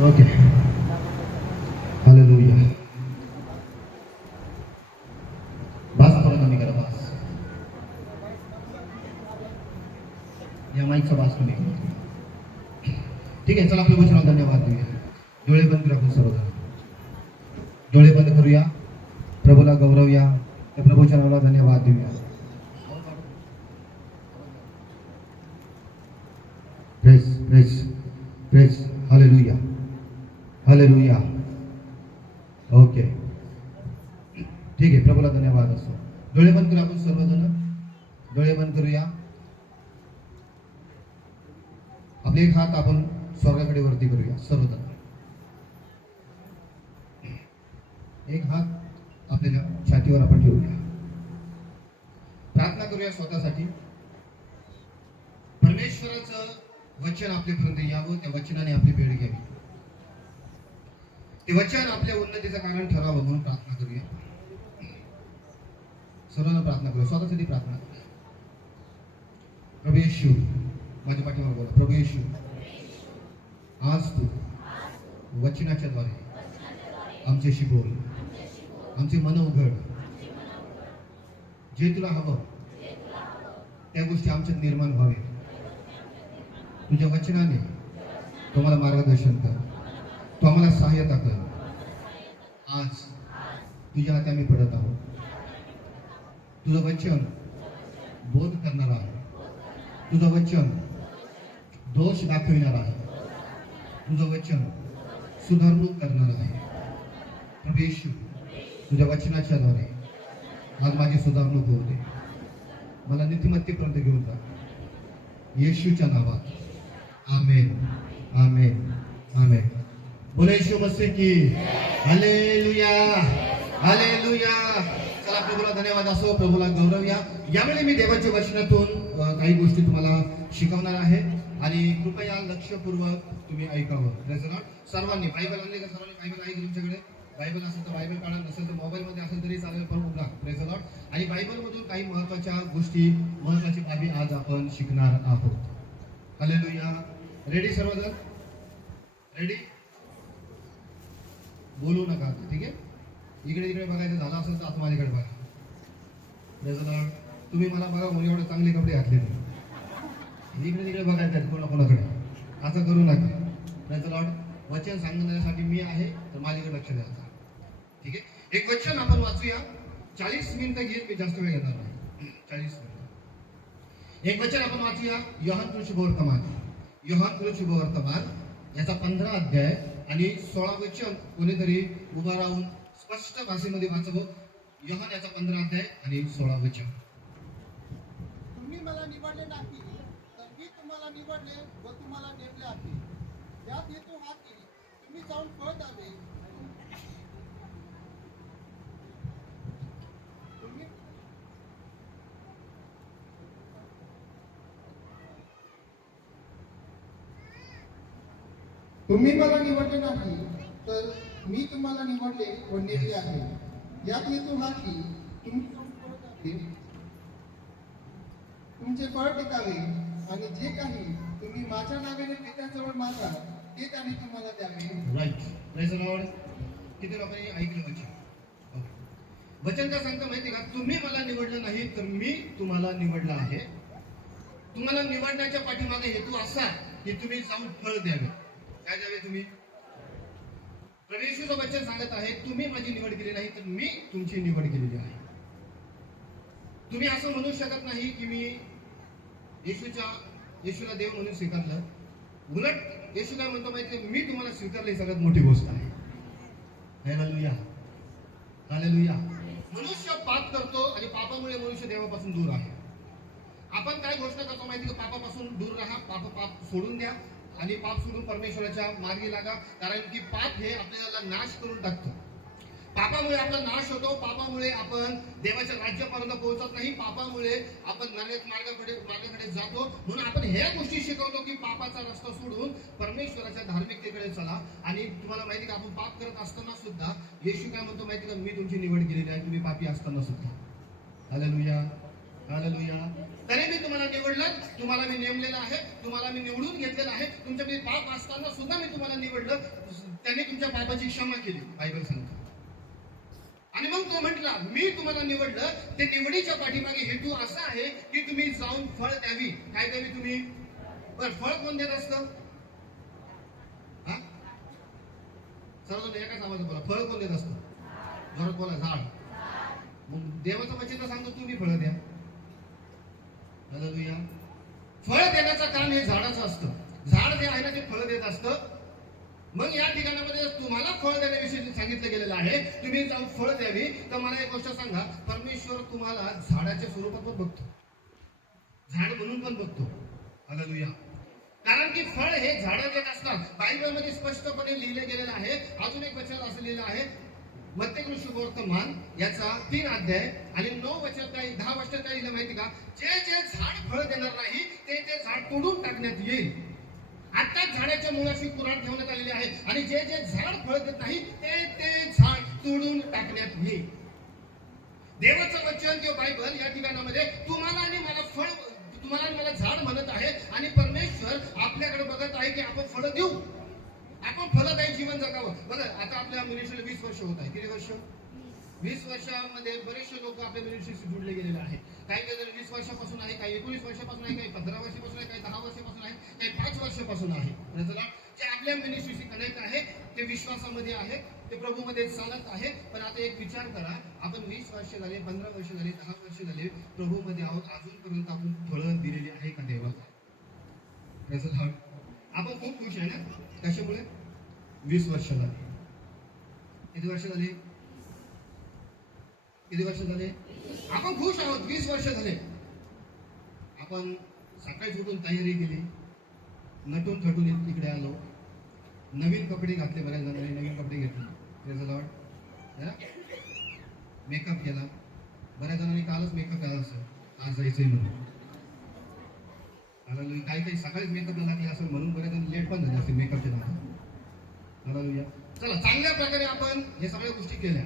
Okay. Hallelujah. बास थोडं कमी करा. बास या माईकचा बास कमी करा. ठीक आहे. चला आपल्या वचनाला धन्यवाद देऊया. डोळे बंद करू आपण सर्वजण. डोळे बंद करूया. प्रभूला गौरवया. त्या प्रभूच्या नावाला धन्यवाद देऊया. Press press press. Hallelujah. Hallelujah. Okay. ठीक आहे. प्रभूला धन्यवाद असो. डोळे बंद करू आपण सर्वजण. डोळे बंद करूया. आपले एक हात आपण स्वर्गाकडे वरती करूया सर्वजण. एक हात आपल्या छातीवर आपण ठेवूया. प्रार्थना करूया स्वतःसाठी. परमेश्वराचं वचन आपल्यापर्यंत यावं. त्या वचनाने आपली भेट घ्यावी. ते वचन आपल्या उन्नतीचं कारण ठरावं म्हणून प्रार्थना करूया. सर्वांना प्रार्थना करूया. स्वतःसाठी प्रार्थना करूया. प्रभू येशू, माझ्या पाठीमागे बोला. प्रभू येशू, आज तू वचनाच्या द्वारे आमच्याशी बोल. आमचे मन उघड. जे तुला हवं त्या गोष्टी आमच्यात निर्माण व्हावे. तुझ्या वचनाने तुम्हाला मार्गदर्शन कर. तू आम्हाला सहाय्यता कर. आज तुझ्या हाती आम्ही पडत आहोत. तुझं वचन बोध करणार आहे. तुझं वचन दोष दाखविणार आहे. तुझं वचन सुधारणूक करणार आहे. प्रभू येशू, तुझ्या वचनाच्या द्वारे आज माझी सुधारणूक होऊ दे. मला नीतिमत्तेपर्यंत घेऊन जा. येशूच्या नावात. आमेन. आमेन. आमेन. बोला येशू मसीह की. हालेलुया. हालेलुया. चला प्रभूला धन्यवाद असो. प्रभूला गौरवया. यावेळी मी देवाच्या वचनातून काही गोष्टी तुम्हाला शिकवणार आहे आणि कृपया लक्षपूर्वक तुम्ही ऐकावं. Praise the Lord. सर्वांनी बायबल आणले का? सर्वांनी बायबल आहे तुमच्याकडे? बायबल असेल तर बायबल काढा. नसेल तर मोबाईलमध्ये असेल तरी चालेल. पण उघडा. Praise the Lord. आणि बायबलमधून काही महत्त्वाच्या गोष्टी, महत्त्वाची बाबी आज आपण शिकणार आहोत. हालेलुया. रेडी सर्वजण? रेडी? बोलू नका. ठीक आहे. इकडे इकडे बघायचं झालं असेल तर आता माझ्याकडे बघा. Praise the Lord. तुम्ही मला बघा म्हणून एवढे चांगले कपडे घातले. इकडे तिकडे बघायचं आहेत कोणाकोणाकडे. असं करू नका. Praise the Lord. वचन सांगण्यासाठी मी आहे तर माझ्याकडे लक्ष द्यायचं. ठीक आहे. एक वचन आपण वाचूया. 40 मिनिटं घेईल मी. जास्त वेळ घेणार नाही. 40 मिनिटं. एक वचन आपण वाचूया. योहान शुभवर्तमान. योहान शुभवर्तमान याचा 15 अध्याय आणि 16 वचन. कोणीतरी उभा राहून स्पष्ट भाषेमध्ये वाचवं. योहान याचा 15 अध्याय आणि 16 वचन. तुम्ही मला निवडले नाही तर मी तुम्हाला निवडले व तुम्हाला नेमले आहे. यात हेतू हा की तुम्ही जाऊन फळ द्यावे. तुम्ही मला निवडले नाही तर मी तुम्हाला निवडले व नेमले आहे. यात हेतू हा की तुम्ही जाऊन फळ द्यावे, तुमचे फळ टिकावे आणि जे काही तुम्ही माझ्या नावाने पित्याजवळ मागा ते त्याने तुम्हाला द्यावे. राईट. Praise the Lord. किती लोकांनी ऐकलं वचन? वचन काय सांगतं माहिती का? तुम्ही मला निवडलं नाही तर मी तुम्हाला निवडलं आहे. तुम्हाला निवडण्याच्या पाठीमागे हेतू असा की तुम्ही जाऊन फळ द्यावे. काय द्यावे तुम्ही? प्रभूचं वचन सांगत आहे तुम्ही माझी निवड केली नाही तर मी तुमची निवड केलेली आहे. तुम्ही असं म्हणू शकत नाही की मी येशूला देव म्हणून स्वीकारलं. उलट येशू काय म्हणतो माहिती? मी तुम्हाला स्वीकारलं ही सगळ्यात मोठी गोष्ट आहे. हालेलुया. हालेलुया. मनुष्य पाप करतो आणि पापामुळे मनुष्य देवापासून दूर आहे. आपण काय घोषणा करतो माहिती का? पापापासून दूर राहा. पाप सोडून द्या आणि पाप सोडून परमेश्वराच्या मार्गी लागा. कारण की पाप हे आपल्याला नाश करून टाकतं. पापामुळे आपला नाश होतो. पापामुळे आपण देवाच्या राज्यापर्यंत पोहोचत नाही. पापामुळे आपण नरक मार्गाकडे जातो. म्हणून आपण ह्या गोष्टी शिकवतो की पापाचा रस्ता सोडून परमेश्वराच्या धार्मिकतेकडे चला. आणि तुम्हाला माहिती का? आपण पाप करत असताना सुद्धा येशू काय म्हणतो माहिती का? मी तुमची निवड केलेली आहे. तुम्ही पापी असताना सुद्धा. हालेलुया. हालेलुया. तरी मी तुम्हाला निवडलं, तुम्हाला मी नेमलेलं आहे, तुम्हाला मी निवडून घेतलेलं आहे. तुमच्याकडे पाप असताना सुद्धा मी तुम्हाला निवडलं. त्याने तुमच्या पापाची क्षमा केली, बायबल सांगतो. आणि मग तो म्हटला, मी तुम्हाला निवडलं. ते निवडीच्या पाठीमागे हेतू असा आहे की तुम्ही जाऊन फळ द्यावी. काय द्यावी तुम्ही? बरं, फळ कोण देत असतं? हा, सर्व एकाच आवाजात बोला. फळ कोण देत असतं? जोरात बोला. झाड. मग देवाचं वचन सांगतो तुम्ही फळ द्या. हालेलुया. फळ देण्याचं काम हे झाडाचं असतं. झाड जे आहे ना ते फळ देत असतं. मग या ठिकाणामध्ये तुम्हाला फळ देण्याविषयी सांगितलं गेलेलं आहे, तुम्ही जाऊन फळ द्यावी. तर मला एक गोष्ट सांगा, परमेश्वर तुम्हाला झाडाच्या स्वरूपात पण बघतो, झाड म्हणून पण बघतो. हालेलुया. कारण की फळ हे झाड देत असतात. बायबलमध्ये स्पष्टपणे लिहिले गेलेलं आहे. अजून एक वचन असं लिहिलं आहे, मत्ती शुभवर्तमान याचा 3 अध्याय आणि 9 वचन काही 10 वचन काय लिहिलं माहिती का? जे जे झाड फळ देणार नाही ते ते झाड तोडून टाकण्यात येईल. आताच झाडाच्या मुळाशी कुराड ठेवण्यात आलेली आहे आणि जे जे झाड फळ देत नाही ते ते झाड तोडून टाकण्यात येईल. देवाचं वचन किंवा बायबल या ठिकाणामध्ये तुम्हाला आणि मला फळ, तुम्हाला आणि मला झाड म्हणत आहे. आणि परमेश्वर आपल्याकडे बघत आहे की आपण फळं देऊ, आपण फलदायी जीवन जगावं. बघा, आता आपल्या मिनिस्ट्रीला 20 वर्ष होत आहे. किती वर्ष? 20 वर्षामध्ये बरेचसे लोक आपल्या मिनिस्ट्रीशी जुडले गेलेले आहेत. काही जण 20 वर्षापासून आहे, काही 19 वर्षापासून आहे, काही 15 वर्षापासून आहे, काही 10 वर्षापासून आहे, काही 5 वर्षापासून आहे. जे आपल्या मिनिस्ट्रीशी कनेक्ट आहे, ते विश्वासामध्ये आहे, ते प्रभूमध्ये चालत आहे. पण आता एक विचार करा, आपण 20 वर्ष झाले, 15 वर्ष झाले, 10 वर्ष झाले प्रभूमध्ये आहोत, अजूनपर्यंत आपण फळं दिलेली आहे का देवाला? आपण खूप खुश आहे ना. कशामुळे? 20 वर्ष झाले. किती वर्ष झाले? किती वर्ष झाले? आपण खुश आहोत. 20 वर्ष झाले. आपण सकाळी उठून तयारी केली, नटून थटून इकडे आलो, नवीन कपडे घातले. बऱ्याच जणांनी नवीन कपडे घेतले. Praise the Lord. मेकअप केला. बऱ्याच जणांनी कालच मेकअप केला असेल, आज जायचंय म्हणून. काही काही सकाळीच मेकअपला लागले असेल म्हणून बऱ्याच जण लेट पण झाले असेल मेकअपच्या नावाने. हालेलुया. चला, चांगल्या प्रकारे आपण हे सगळ्या गोष्टी केल्या.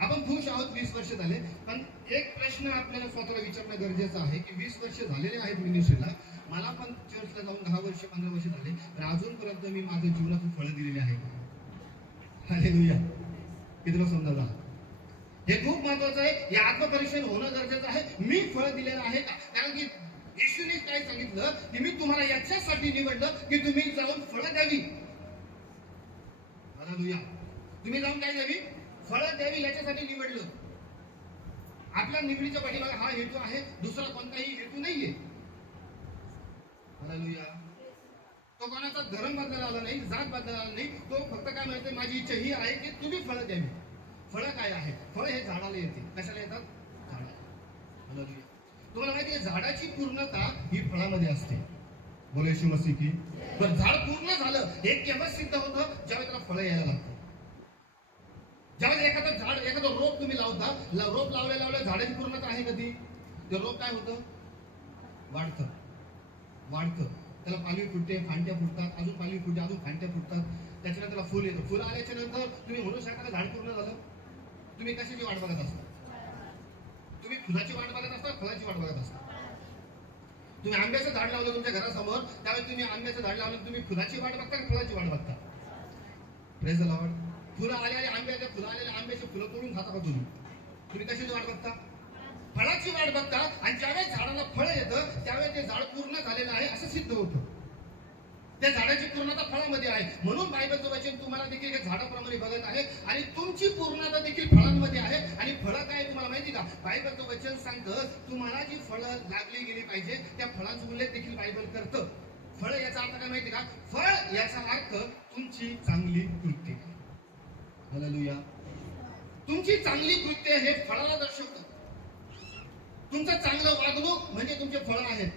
आपण खुश आहोत. 20 वर्ष झाले. पण एक प्रश्न आपल्याला स्वतःला विचारणं गरजेचं आहे की 20 वर्ष झालेले आहेत मिनिस्ट्रीला, मला पण चर्चला जाऊन 10 वर्ष 15 वर्ष झाले, पण अजूनपर्यंत मी माझ्या जीवनातून फळं दिलेली आहे. हालेलुया. किती लोक समजा झाला? हे खूप महत्वाचं आहे. हे आत्मपरीक्षण होणं गरजेचं आहे. मी फळ दिलेलं आहे का? कारण की येशूने काय सांगितलं की मी तुम्हाला याच्यासाठी निवडलं की तुम्ही जाऊन फळं द्यावी. हालेलुया. तुम्ही जाऊन काय द्यावी? फळं द्यावी, याच्यासाठी निवडलं. आपल्या निवडीच्या पाठीमागे हा हेतू आहे, दुसरा कोणताही हेतू नाहीये. हालेलुया. तो कोणाचा धर्म बदलायला आला नाही, जात बदलायला आला नाही. तो फक्त काय म्हणते, माझी इच्छा ही आहे की तुम्ही फळं द्यावी. फळं काय आहे? फळ हे झाडाला येते. कशाला येतात? झाडाला. हालेलुया. तुम्हाला माहिती आहे, झाडाची पूर्णता ही फळामध्ये असते. बोला येशू मसीह की. पण झाड पूर्ण झालं हे केव्हा सिद्ध होतं? ज्यावेळी त्याला फळं यायला लागतं. ज्यावेळेस एखादं झाड, एखादं रोप तुम्ही लावता, रोप लावल्या झाडाची पूर्णता आहे कधी? ते रोप काय होतं? वाढतं. त्याला पालवी फुटते, फांट्या फुटतात, अजून पालवी फुटते, अजून फांट्या फुटतात. त्याच्यानंतर त्याला फुल येतं. फुलं आल्याच्या नंतर तुम्ही म्हणू शकता झाड पूर्ण झालं. तुम्ही कशाची वाट बघत असता? तुम्ही फुलाची वाट बघत असता, फळाची वाट बघत असता. तुम्ही आंब्याचं झाड लावलं तुमच्या घरासमोर, त्यावेळेस तुम्ही आंब्याचं झाड लावलं, तुम्ही फुलाची वाट बघता का फळाची वाट बघता? Praise the Lord. फुलं आलेले आंब्याचे, फुलं आलेले आंब्याचे फुलं तोडून खाता का तुम्ही? तुम्ही कशाची वाट बघता? फळाची वाट बघता. आणि ज्यावेळेस झाडाला फळ येतं त्यावेळेस ते झाड पूर्ण झालेलं आहे असं सिद्ध होतं. त्या झाडाची पूर्णता फळामध्ये आहे. म्हणून बायबलचं वचन तुम्हाला देखील हे झाडाप्रमाणे बघत आहे आणि तुमची पूर्णता देखील फळांमध्ये आहे. आणि फळं काय तुम्हाला माहिती का? बायबलचं वचन सांगतं तुम्हाला जी फळं लागली गेली पाहिजे त्या फळांचा उल्लेख देखील बायबल करतं. फळ याचा अर्थ काय माहिती का? फळ याचा अर्थ तुमची चांगली कृत्य. हालेलुया. तुमची चांगली कृत्य हे फळाला दर्शवतं. तुमचं चांगलं वागणूक म्हणजे तुमचे फळ आहेत.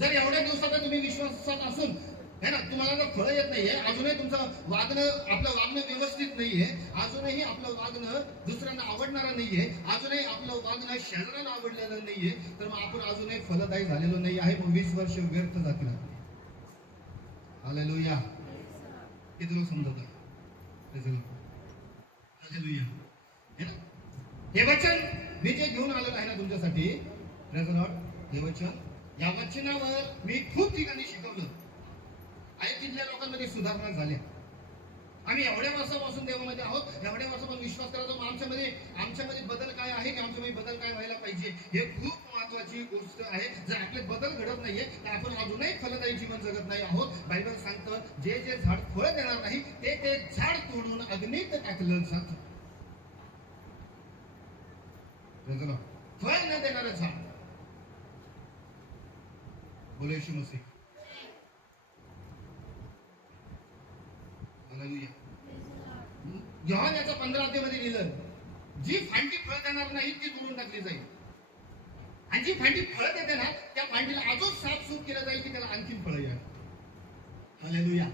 जर एवढ्या दिवसात तुम्ही विश्वासात असून है ना, तुम्हाला जर फळं येत नाहीये, अजूनही तुमचं वागणं, आपलं वागणं व्यवस्थित नाहीये, अजूनही आपलं वागणं दुसऱ्यांना आवडणारं नाहीये, अजूनही आपलं वागणं शेजाऱ्यांना आवडलेलं नाहीये, तर मग आपण अजूनही फलदायी झालेलो नाही आहे. मग 20 वर्ष व्यर्थ जातील. हालेलुया. किती लोक समजत? हालेलुया. हे वचन मी जे घेऊन आलेलो आहे ना तुमच्यासाठी, प्रेज द लॉर्ड, हे वचन, या वचनावर मी खूप ठिकाणी शिकवलं आणि तिथल्या लोकांमध्ये सुधारणा झाल्या. आम्ही एवढ्या वर्षापासून देवामध्ये आहोत, एवढ्या वर्षापासून विश्वास करतो. आमच्यामध्ये बदल काय आहे, की आमच्यामध्ये बदल काय व्हायला पाहिजे, हे खूप महत्वाची गोष्ट आहे. जर आपले बदल घडत नाहीये तर आपण अजूनही फलदायी जीवन जगत नाही आहोत. बायबल सांगतं, जे जे झाड फळ देणार नाही ते झाड तोडून अग्नीत टाकलं जातं. फळ न देणारं झाड, बोलो येशू मसीह. योहान याचा 15 अध्यायामध्ये लिहिलं, जी फांदी फळ देणार नाही ती तोडून टाकली जाईल, आणि जी फांदी फळ देते ना त्या फांदीला अजून साफसूफ केलं जाईल की त्याला आणखीन फळं यावी. हालेलुया.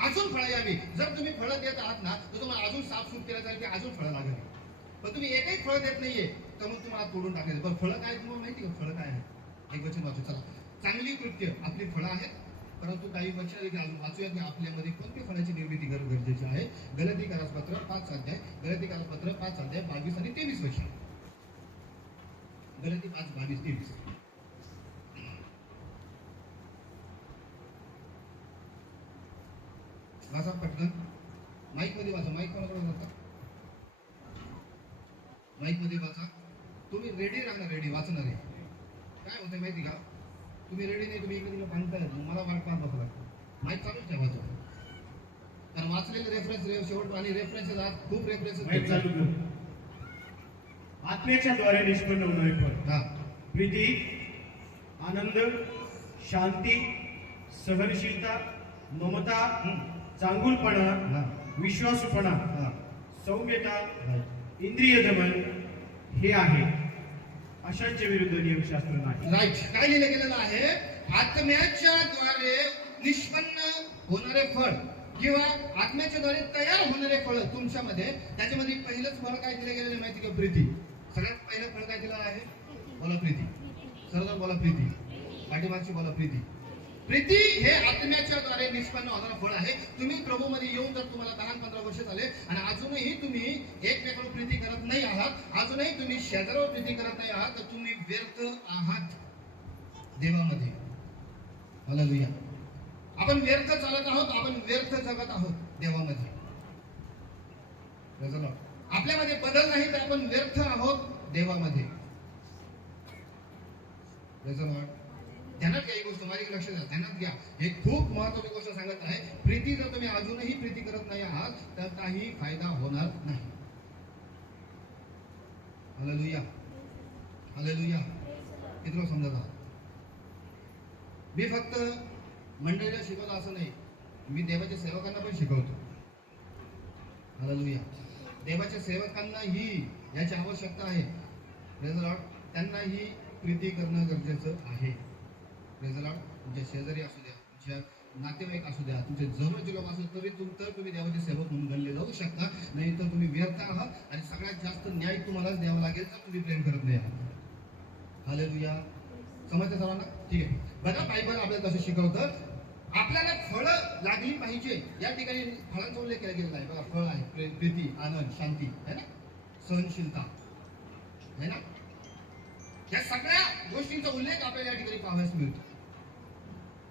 अजून फळं यावी. जर तुम्ही फळं देत आहात ना तर तुम्हाला अजून साफसूफ केलं जाईल की अजून फळं लागेल. पण तुम्ही एकही फळ देत नाहीये तर मग तुम्हाला तोडून टाकायचं. पण फळं काय तुम्हाला माहिती का? फळं काय आहे? एक वचन वाचू. चला, चांगली कृत्य आपली फळं आहेत, परंतु काही वचन देखील वाचूयात की आपल्यामध्ये कोणती फळाची निर्मिती गरजेची आहे. गलाती पत्र 5 अध्याय, गलाती पत्र 5 अध्याय 22 आणि 23 वचन. गलाती 5, 22, 23. वाचा पटकन. माईक मध्ये वाचा. माईक कोणाकडे वाचा? माईक मध्ये वाचा. तुम्ही रेडी राहणार, रेडी वाचणार आहे. काय होतंय माहिती का? तुम्ही रेडी नाही, तुम्ही इकडे बांधताय, मला वाट पाहत बसला. माईक चालूच ठेवायचं. कारण वाचलेले रेफरन्स शेवट आणि रेफरन्सेस आज खूप रेफरन्सेस चालू ठेव. आत्म्याच्या द्वारे निष्पन्न होणारे फळ: हा, प्रीती, आनंद, शांती, सहनशीलता, ममता, चांगुलपणा, हा, विश्वासूपणा, हा, सौम्यता, राईट, इंद्रिय दमन हे आहे. अशांच्या विरुद्ध नियमशास्त्र नाही. राईट. काय लिहिलं गेलेलं आहे? आत्म्याच्या द्वारे निष्पन्न होणारे फळ किंवा आत्म्याच्या द्वारे तयार होणारे फळ तुमच्यामध्ये, त्याच्यामध्ये पहिलंच फळ काय दिलं गेलेलं माहिती का? प्रीती. सगळ्यात पहिलं फळ काय दिलं आहे? बोला प्रीती. सर्वजण बोला प्रीती. पाठीमागची बोला प्रीती. प्रीती हे आत्म्याच्या द्वारे निष्पन्न होणारं फळ आहे. तुम्ही प्रभूमध्ये येऊन जर तुम्हाला 10-15 वर्ष झाले आणि अजूनही तुम्ही एकमेकांवर प्रीती करत नाही आहात, अजूनही तुम्ही शेजारावर प्रीती करत नाही आहात, तर तुम्ही व्यर्थ आहात देवामध्ये. हालेलुया. आपण व्यर्थ चालत आहोत, आपण व्यर्थ जगत आहोत देवामध्ये. आपल्यामध्ये बदल नाही तर आपण व्यर्थ आहोत देवामध्ये. ध्यानात घ्या ही गोष्ट, माझी लक्ष द्या, ध्यानात घ्या. हे खूप महत्त्वाची गोष्ट सांगत आहे. प्रीती जर तुम्ही अजूनही प्रीती करत नाही आहात तर काही फायदा होणार नाही. हालेलुया. हालेलुया. मित्र समजत आहात? मी फक्त मंडळीला शिकवलं असं नाही, मी देवाच्या सेवकांना पण शिकवतो. हालेलुया. देवाच्या सेवकांनाही याची आवश्यकता आहे. Praise the Lord. त्यांनाही प्रीती करणं गरजेचं आहे. Praise the Lord. तुमच्या शेजारी असू द्या, तुमच्या नातेवाईक असू द्या, तुमचे जवळचे लोक असू तरी तुम्ही देवाचे सेवक म्हणून गणले जाऊ शकता. नाही तर तुम्ही व्यर्थ आहात आणि सगळ्यात जास्त न्याय तुम्हालाच द्यावा लागेल जर तुम्ही प्रेम करत नाही आहात. हालेलुया. समजतं सर्वांना? ठीक आहे. बघा, बायबल आपल्याला कसं शिकवतं, आपल्याला फळं लागली पाहिजे. या ठिकाणी फळांचा उल्लेख केला गेलेला आहे. बघा, फळ आहे प्रीती, आनंद, शांती, है ना, सहनशीलता, है ना. या सगळ्या गोष्टींचा उल्लेख आपल्याला या ठिकाणी पाहायला मिळतो.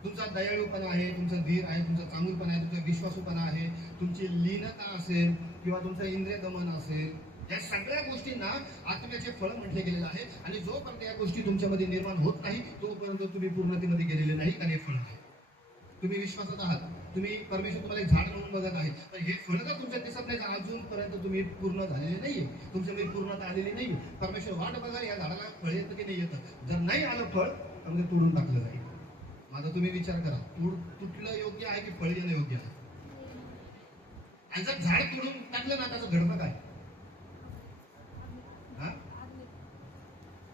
तुमचा दयाळूपणा आहे, तुमचा धीर आहे, तुमचा चांगुलपणा आहे, तुमचा विश्वासूपणा आहे, तुमची लीनता असेल किंवा तुमचं इंद्रिय दमन असेल, या सगळ्या गोष्टींना आत्म्याचे फळ म्हटले गेलेलं आहे. आणि जोपर्यंत या गोष्टी तुमच्यामध्ये निर्माण होत नाही तोपर्यंत तुम्ही पूर्णतेमध्ये गेलेले नाही. कारण हे फळ आहे. तुम्ही विश्वासात आहात, तुम्ही परमेश्वर तुम्हाला एक झाड म्हणून बघत आहे, तर हे फळ जर तुमच्या दिसत नाही तर अजूनपर्यंत तुम्ही पूर्ण झालेले नाहीये, तुमच्यामध्ये पूर्णता आलेली नाही. परमेश्वर वाट बघा या झाडाला फळ येतं की नाही येतं. जर नाही आलं फळ तर म्हणजे तोडून टाकलं जाईल. माझा तुम्ही विचार करा, तुटलं योग्य आहे की फळ येणं योग्य आहे? आणि जर झाड तोडून टाकलं ना त्याचं घडतं काय?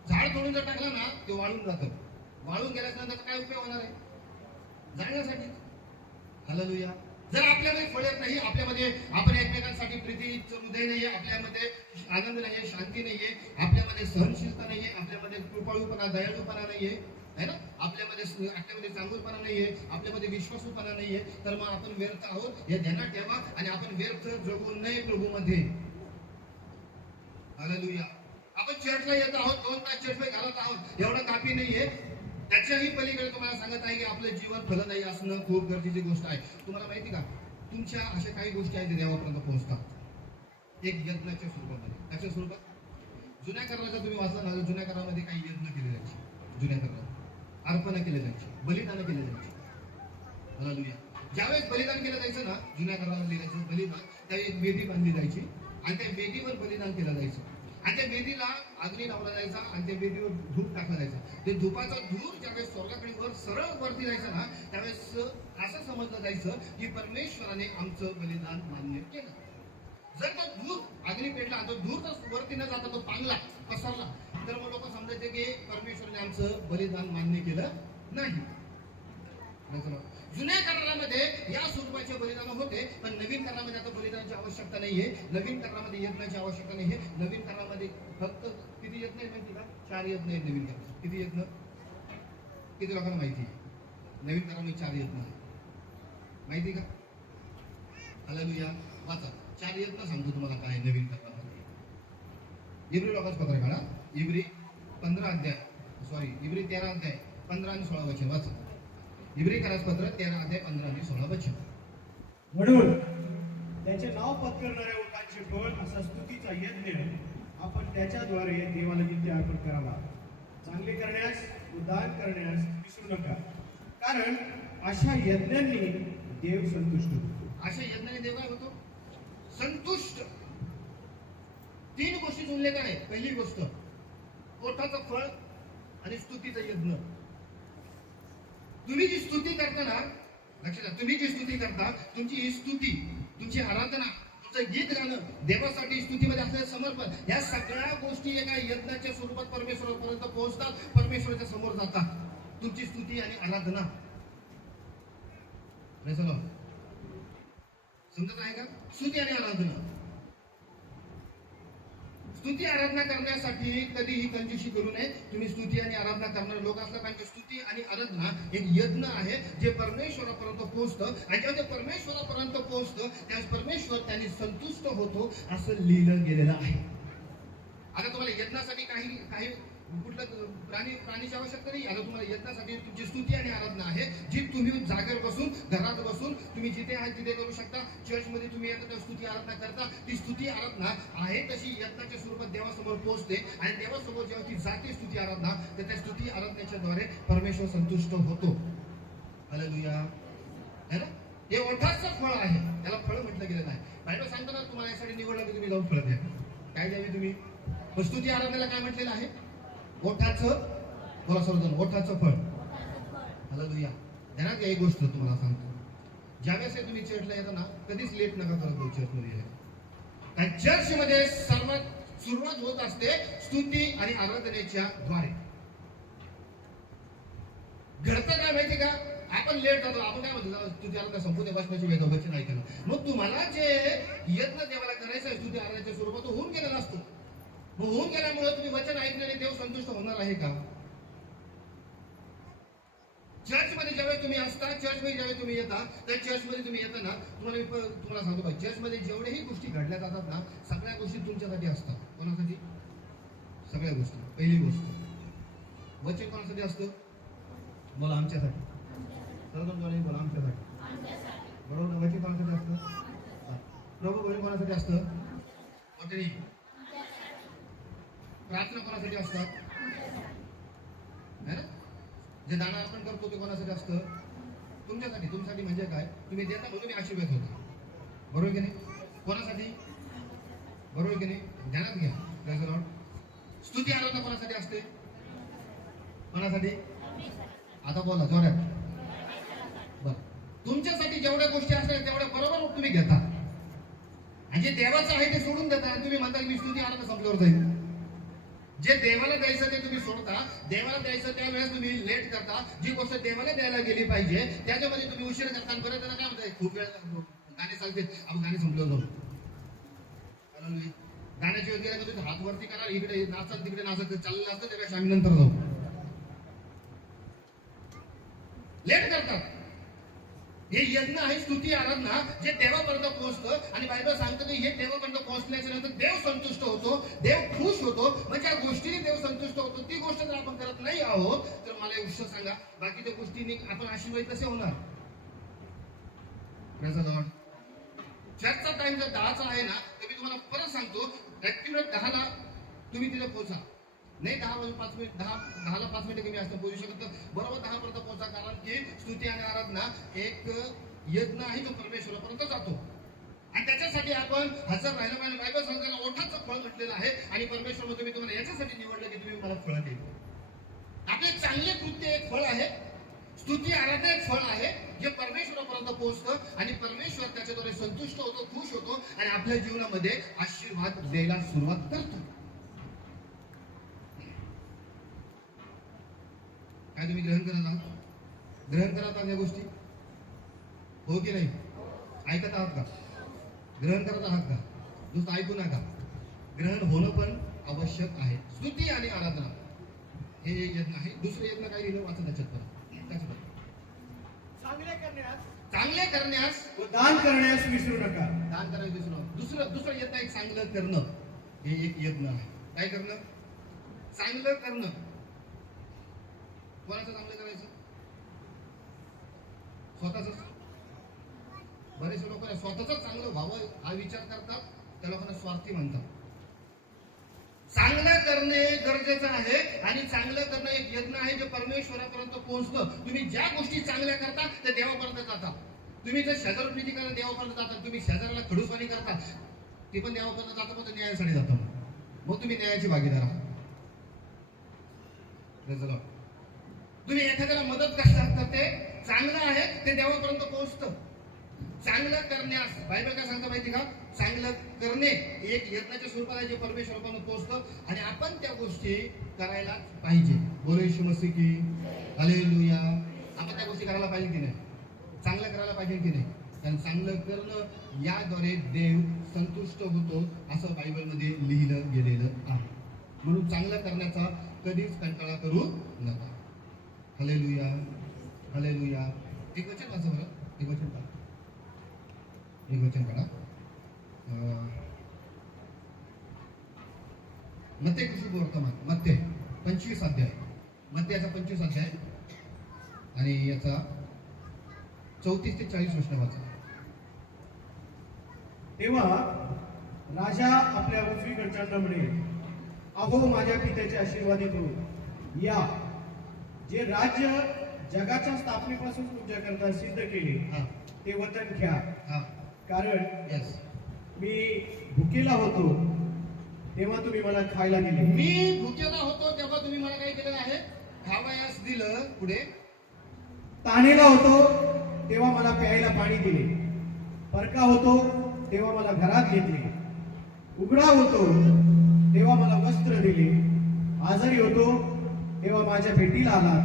झाड तोडून जर टाकलं ना ते वाळून जातं. वाळून गेल्याच्या नंतर काय उपयोग होणार आहे? जाण्यासाठी. हालेलुया. जर आपल्यामध्ये फळ येत नाही, आपल्यामध्ये आपण एकमेकांसाठी प्रीतीचं हृदय नाहीये, आपल्यामध्ये आनंद नाहीये, शांती नाहीये, आपल्यामध्ये सहनशीलता नाहीये, आपल्यामध्ये कृपाळूपणा, दयाळूपणा नाहीये, है ना, आपल्यामध्ये चांगुलपणा नाहीये, आपल्यामध्ये विश्वासूपणा नाहीये, तर मग आपण व्यर्थ आहोत हे ध्यानात ठेवा. आणि आपण व्यर्थ जगू नये प्रभूमध्ये. हालेलुया. आपण चर्चला येत आहोत, 2 तास चर्चमध्ये घालत आहोत, एवढं काफी नाहीये. त्याच्याही पलीकडे तुम्हाला सांगत आहे की आपलं जीवन फलदायी असणं खूप गरजेची गोष्ट आहे. तुम्हाला माहिती का, तुमच्या अशा काही गोष्टी आहेत जे देवापर्यंत पोहोचतात एक यज्ञाच्या स्वरूपामध्ये. त्याच्या स्वरूपात जुन्या कराराचा तुम्ही वाचला ना, जुन्या करारामध्ये काही यज्ञ केले जायचे, जुन्या करारात अर्पण केले जायचे, बलिदान केले जायचे. हालेलुया. ज्यावेळेस बलिदान केलं जायचं ना, जुन्या करारामध्ये लिहायचं बलिदान, त्यावेळी एक वेदी बांधली जायची आणि त्या वेदीवर बलिदान केलं जायचं आणि त्या वेदीला अग्नी लावला जायचा आणि त्या वेदीवर धूप टाकला जायचा. ते धुपाचा धूर ज्यावेळेस स्वर्गाकडे वर सरळ वरती जायचं ना, त्यावेळेस असं समजलं जायचं की परमेश्वराने आमचं बलिदान मान्य केलं. जर तो धूर अग्नी पेटला, तो धूर तर वरती न जाता तो पांगला, पसरला, तर मग लोक समजायचे की परमेश्वराने आमचं बलिदान मान्य केलं नाही. जुन्या करारामध्ये या स्वरूपाचे बलिदान होते, पण नवीन करारामध्ये आता बलिदानाची आवश्यकता नाहीये. नवीन करारामध्ये यज्ञाची आवश्यकता नाहीये. नवीन करारामध्ये फक्त किती यज्ञ आहे माहिती का? 4 यज्ञ आहेत नवीन करारात. किती यज्ञ? किती लोकांना माहिती आहे? नवीन करारामध्ये 4 यज्ञ आहे, माहिती का? हालेलुया. वाचा 4 यज्ञ सांगतो तुम्हाला काय नवीन करारामध्ये. इब्री लोकांचं पत्र काढा, इब्री 13 अध्याय 15 आणि 16 वचन वाचा. इब्री करारपत्र 13 अध्याय 15 आणि 16 वचन. म्हणून त्याचे नाव पत्करणाऱ्या लोकांचे बळ असा स्तुतीचा यज्ञ आपण त्याच्याद्वारे देवाला नित्य अर्पण करावा. चांगले करण्यास व दान करण्यास विसरू नका, कारण अशा यज्ञांनी देव संतुष्ट होतो. अशा यज्ञाने देव काय होतो? संतुष्ट. 3 गोष्टी उल्लेख आहे. पहिली गोष्ट ओठाचं फळ आणि स्तुतीचा यज्ञ. तुम्ही जी स्तुती करता ना, लक्षात घ्या, तुम्ही जी स्तुती करता, तुमची ही स्तुती, तुमची आराधना, तुमचं गीत गाणं, देवासाठी स्तुतीमध्ये असलेलं समर्पण, या सगळ्या गोष्टी एका यज्ञाच्या स्वरूपात परमेश्वरापर्यंत पोहोचतात, परमेश्वराच्या समोर जातात. तुमची स्तुती आणि आराधना. समजत आहे का? स्तुती आणि आराधना. स्तुती आराधना करण्यासाठी कधीही कंजूसी करू नये. तुम्ही स्तुती आणि आराधना करणारे लोक असला पाहिजे. स्तुती आणि आराधना एक यज्ञ आहे जे परमेश्वरापर्यंत पोहोचतं आणि जेव्हा ते परमेश्वरापर्यंत पोहोचतं त्यावेळेस परमेश्वर त्यांनी संतुष्ट होतो असं लिहिलं गेलेलं आहे. आता तुम्हाला यज्ञासाठी काही कुठलं प्राणीची आवश्यकता नाही. आता तुम्हाला यज्ञासाठी तुमची स्तुती आणि आराधना आहे जी तुम्ही जागेवर बसून, घरात बसून, तुम्ही जिथे आहे तिथे करू शकता. चर्चमध्ये तुम्ही येता स्तुती आराधना करता. ती स्तुती आराधना आहे तशी यज्ञाच्या स्वरूपात देवासमोर पोहोचते आणि देवासमोर जेव्हा ती जाते स्तुती आराधना, तर त्या स्तुती आराधनेच्या द्वारे परमेश्वर संतुष्ट होतो. हालेलुया. है ना? हे ओठाचं फळ आहे, त्याला फळ म्हटलं गेलं नाही. बायबल सांगतो ना, तुम्हाला यासाठी निवडलं की तुम्ही जाऊन फळ द्या. काय द्यावी तुम्ही? स्तुती आराधनेला काय म्हटलेलं आहे? ओठाचं, बोला सर्वजण, ओठाचं फळ. हालेलुया. ध्यानात घ्या, एक गोष्ट तुम्हाला सांगतो. ज्यावेळेस तुम्ही चर्चला येता ना, कधीच लेट नका करत चर्चमध्ये यायला. कारण चर्चमध्ये सर्वात सुरुवात होत असते स्तुती आणि आराधनेच्या द्वारे. घडतं काय माहिती का? आपण लेट जातो. आपण काय म्हणतो, स्तुती आराधना संपूर्ण बसण्याची वचन ऐकलं. मग तुम्हाला जे यज्ञ देवाला करायचं आहे स्तुती आराधनेच्या स्वरूपात, तो होऊन गेलेला असतो. होऊन गेल्यामुळे तुम्ही वचन ऐकल्याने देव संतुष्ट होणार आहे का? चर्चमध्ये ज्यावेळेस तुम्ही असता, चर्चमध्ये ज्यावेळेस तुम्ही येता, त्या चर्चमध्ये तुम्ही येता ना, तुम्हाला सांगतो का, चर्चमध्ये जेवढ्याही गोष्टी घडल्या जातात ना, सगळ्या गोष्टी तुमच्यासाठी असतात. कोणासाठी? सगळ्या गोष्टी. पहिली गोष्ट, वचन कोणासाठी असतं? बोला, आमच्यासाठी. सर्वजण बोला, आमच्यासाठी. बरोबर. वचन कोणासाठी असतं? प्रभू बळी कोणासाठी असतं? मोठे. प्रार्थना कोणासाठी असतात? जे दान अर्पण करतो ते कोणासाठी असतं? तुमच्यासाठी. तुमच्यासाठी म्हणजे काय? तुम्ही देता म्हणून तुम्ही आशीर्वाद होता. बरोबर की नाही? कोणासाठी? बरोबर की नाही? ध्यानात घ्या. Praise the Lord. स्तुती आराधना कोणासाठी असते? कोणासाठी? आता बोला जोरात. बरं. तुमच्यासाठी जेवढ्या गोष्टी असतात तेवढ्या बरोबर तुम्ही घेता आणि जे देवाचं आहे ते सोडून देता. तुम्ही म्हणता की मी स्तुती आराधना संपल्यावर जाईल. जे देवाला द्यायचं ते तुम्ही सोडता. देवाला द्यायचं त्यावेळेस तुम्ही लेट करता. जी गोष्ट देवाला द्यायला गेली पाहिजे त्याच्यामध्ये तुम्ही उशीर करता. आणि परत काय म्हणताय, खूप वेळ गाणे चालते, आपण गाणे संपलं जाऊ. गाण्याची वेळ गेला का तुम्ही हात वरती करा, इकडे नाचत तिकडे नाचत चाललेलं असतं, त्यापेक्षा आम्ही नंतर जाऊ. लेट करतात. हे यज्ञ आहे स्तुती आराधना जे देवापर्यंत पोहोचतं आणि बायबल सांगतं की हे देवापर्यंत पोहोचल्याच्या नंतर देव संतुष्ट होतो, देव खुश होतो. म्हणजे या गोष्टी होतो ती गोष्ट जर आपण करत नाही आहोत तर मला एक गोष्ट सांगा, बाकीच्या गोष्टींनी आपण आशीर्वाद कसे होणार? Praise the Lord. चर्चचा टाइम जर 10चा आहे ना, तर मी तुम्हाला परत सांगतो, ऍक्टिव्ह 10ला तुम्ही तिथे पोहोचा. नाही 10 वाजून 5 मिनिट, 10ला 5 मिनिटं कमी असतं पोहोचू शकत, तर बरोबर 10 पर्यंत पोहोचा. कारण की स्तुती आणि आराधना एक यज्ञ आहे जो परमेश्वरापर्यंत जातो, आणि त्याच्यासाठी आपण हजर राहिलं पाहिजे. बायबल सांगताना ओठाचं फळ म्हटलेलं आहे, आणि परमेश्वर म्हणतो मी तुम्हाला याच्यासाठी निवडलं की तुम्ही मला फळ देईल. आपले चांगले कृत्य एक फळ आहे, स्तुती आराधना एक फळ आहे जे परमेश्वरापर्यंत पोहोचतं, आणि परमेश्वर त्याच्याद्वारे संतुष्ट होतो, खुश होतो, आणि आपल्या जीवनामध्ये आशीर्वाद द्यायला सुरुवात करतो. काय तुम्ही ग्रहण करत आहात? ग्रहण करत आहात या गोष्टी? हो की नाही? ऐकत आहात का? ग्रहण करत आहात का? नुसतं ऐकू नका, ग्रहण होणं पण आवश्यक आहे. स्तुती आणि आराधना हे यज्ञ आहे. दुसरं यज्ञ काय लिहिलं वाचा त्याच्यात. चांगले करण्यास व दान करण्यास विसरू नका. दान करायचं विसरू नका. दुसरं यज्ञ आहे चांगलं करणं. हे एक यज्ञ आहे. काय करणं? चांगलं करणं. कोणाचं चांगलं करायचं? स्वतःच. बरेच लोक स्वतःच चांगलं व्हावं हा विचार करतात, त्या लोकांना स्वार्थी म्हणतात. चांगलं करणे गरजेचं आहे, आणि चांगलं करणं एक यज्ञ आहे जे परमेश्वरापर्यंत पोहोचतं. तुम्ही ज्या गोष्टी चांगल्या करता त्या देवापर्यंत जातात. तुम्ही जर शेजार प्रीती करा देवापर्यंत जातात. तुम्ही शेजाराला खडूसवाणी करता ते पण देवापर्यंत जातं, पण ते न्यायासाठी जातं. मग तुम्ही न्यायाची भागीदार आहात. तुम्ही एखाद्याला मदत करते, चांगलं आहे ते देवापर्यंत पोहोचतं. चांगलं करण्यास बायबल काय सांगतं माहिती का? चांगलं करणे एक यज्ञाच्या स्वरूपात आहे जे परमेश्वरापर्यंत पोहोचतं, आणि आपण त्या गोष्टी करायला पाहिजे. बोलो येशू मसीह की हालेलुया. आपण त्या गोष्टी करायला पाहिजे की नाही? चांगलं करायला पाहिजे की नाही? कारण चांगलं करणं याद्वारे देव संतुष्ट होतो असं बायबलमध्ये लिहिलं गेलेलं आहे. म्हणून चांगलं करण्याचा कधीच कंटाळा करू नका. Hallelujah, hallelujah. एक वचन वाचा बरं, एक वचन काढा. मत्ते शुभवर्तमान, मत्ते 25 अध्याय, मत्त्याचा 25 अध्याय आणि याचा 34 ते 40 वचन वाचा. तेव्हा राजा आपल्या उजवीकडच्यांना म्हणे, अहो माझ्या पित्याचे आशीर्वादित हो, या जे राज्य जगाच्या स्थापनेपासून तुमच्याकरता सिद्ध केले ते वचन घ्या. कारण मी भुकेला होतो तेव्हा तुम्ही मला खायला दिले. मी भुकेला होतो तेव्हा तुम्ही मला काय केलेलं आहे? खावयास दिलं. पुढे ताणेला होतो तेव्हा मला प्यायला पाणी दिले. परका होतो तेव्हा मला घरात घेतले. उघडा होतो तेव्हा मला वस्त्र दिले. आजारी होतो तेव्हा माझ्या भेटीला आलात.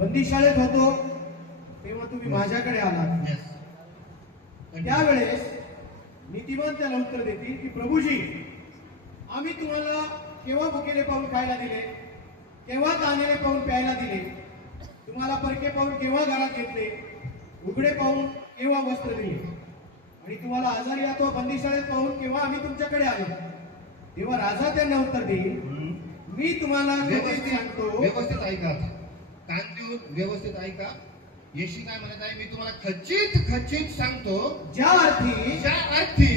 बंदीशाळेत होतो तेव्हा तुम्ही माझ्याकडे आलात. त्यावेळेस नीतिमान त्याला उत्तर देतील की प्रभूजी, आम्ही तुम्हाला केव्हा भुकेले पाहून खायला दिले, केव्हा ताणलेले पाहून प्यायला दिले, तुम्हाला परके पाहून केव्हा घरात घेतले, उघडे पाहून केव्हा वस्त्र दिले, आणि तुम्हाला आजारी अथवा बंदीशाळेत पाहून केव्हा आम्ही तुमच्याकडे आलो. तेव्हा राजा त्यांना उत्तर देईल, मी तुम्हाला सांगतो. व्यवस्थित ऐका, कान देऊन व्यवस्थित ऐका. येशू काय म्हणत आहे? मी तुम्हाला खचित सांगतो, ज्या अर्थी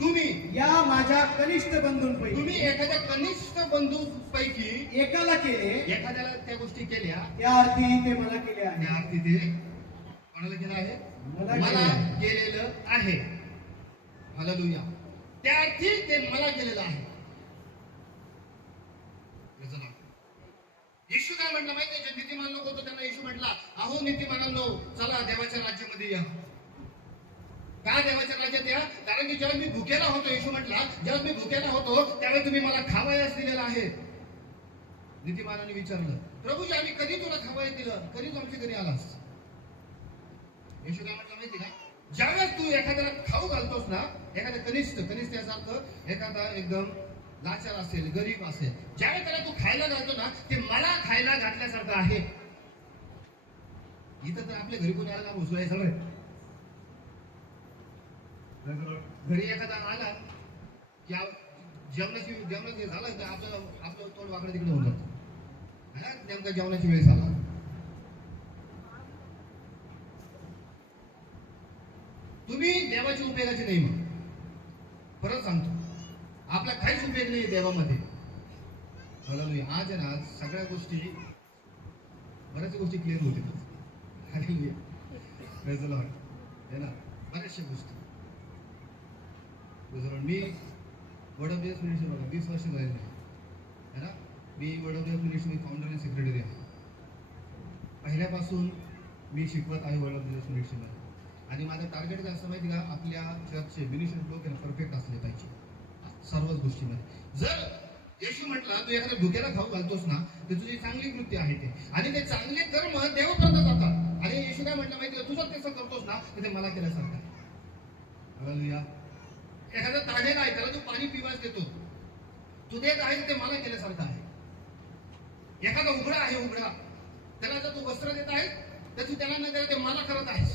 तुम्ही या माझ्या कनिष्ठ बंधूंपैकी, तुम्ही एखाद्या कनिष्ठ बंधूंपैकी एकाला केले, एखाद्याला त्या गोष्टी केल्या, त्या अर्थी ते मला केले आहे. त्या अर्थी ते कोणाला केलं आहे? मला केलेलं आहे. हालेलुया. त्या अर्थी ते मला केलेलं आहे. येशू काय म्हटलं माहिती? जे नीतिमान लोक होतो त्यांना येशू म्हटला, अहो नीतिमानांनो, चला देवाच्या राज्यामध्ये या. का देवाच्या राज्यात या? कारण की जेव्हा मी भुकेला होतो, येशू म्हटला, जेव्हा मी भुकेला होतो त्यावेळी तुम्ही मला खावयास दिलेलं आहे. नीतिमानाने विचारलं, प्रभूजी आम्ही कधी तुला खावयास दिलं? कधी तू आमच्या घरी आलास? येशू काय म्हटलं माहिती का? ज्यावेळेस तू एखाद्याला खाऊ घालतोस ना, एखाद्या कनिष्ठ याचा अर्थ एखादा एकदम लाचार असेल, गरीब असेल, ज्यावेळेस त्याला तू खायला घालतो ना, ते मला खायला घातल्यासारखं आहे. इथं तर आपल्या घरी कोणी आला का घुसलाय सगळे? घरी एखादा आला की जेवणाची झालं तर आपलं तोंड वाकडं तिकडे होऊन जातं. हा नेमका जेवणाची वेळ झाला. तुम्ही देवाची उपयोगाची नाही. मग परत सांगतो, आपला काहीच उपयोग नाही देवामध्ये. हालेलुया. आज आहे ना सगळ्या गोष्टी, बऱ्याच गोष्टी क्लिअर होतील. हालेलुया. Praise the Lord. है ना, बऱ्याचशा गोष्टी. Praise the Lord. Me word of देस मिनिस्ट्री बघा 20 वर्ष झालेली आहे. है ना, मी वर्ड ऑफ देस मिनिस्ट्री फाउंडर आणि सेक्रेटरी आहे. पहिल्यापासून मी शिकवत आहे वर्ड ऑफ देस मिनिस्ट्रीमध्ये. आणि माझं टार्गेट काय असं माहिती का, आपल्या चर्चचे मिनिस्ट्री लोक परफेक्ट असले पाहिजे सर्वच गोष्टीमध्ये. जर येशू म्हटला तू एखाद्या धुक्याला खाऊ घालतोस ना, तर तुझी चांगली कृती आहे ते, आणि ते चांगले कर्म देवापर्यंत जातात. आणि येशू काय म्हटलं माहिती का, तुझं तसं करतोस ना तर ते मला केल्यासारखं आहे. हालेलुया. एखादा ताडेल आहे त्याला तू पाणी पिवास देतो, तू देत आहे ते मला केल्यासारखं आहे. एखादा उघडा आहे, उघडा त्याला जर तू वस्त्र देत आहे तर तू त्याला न देता ते मला करत आहेस.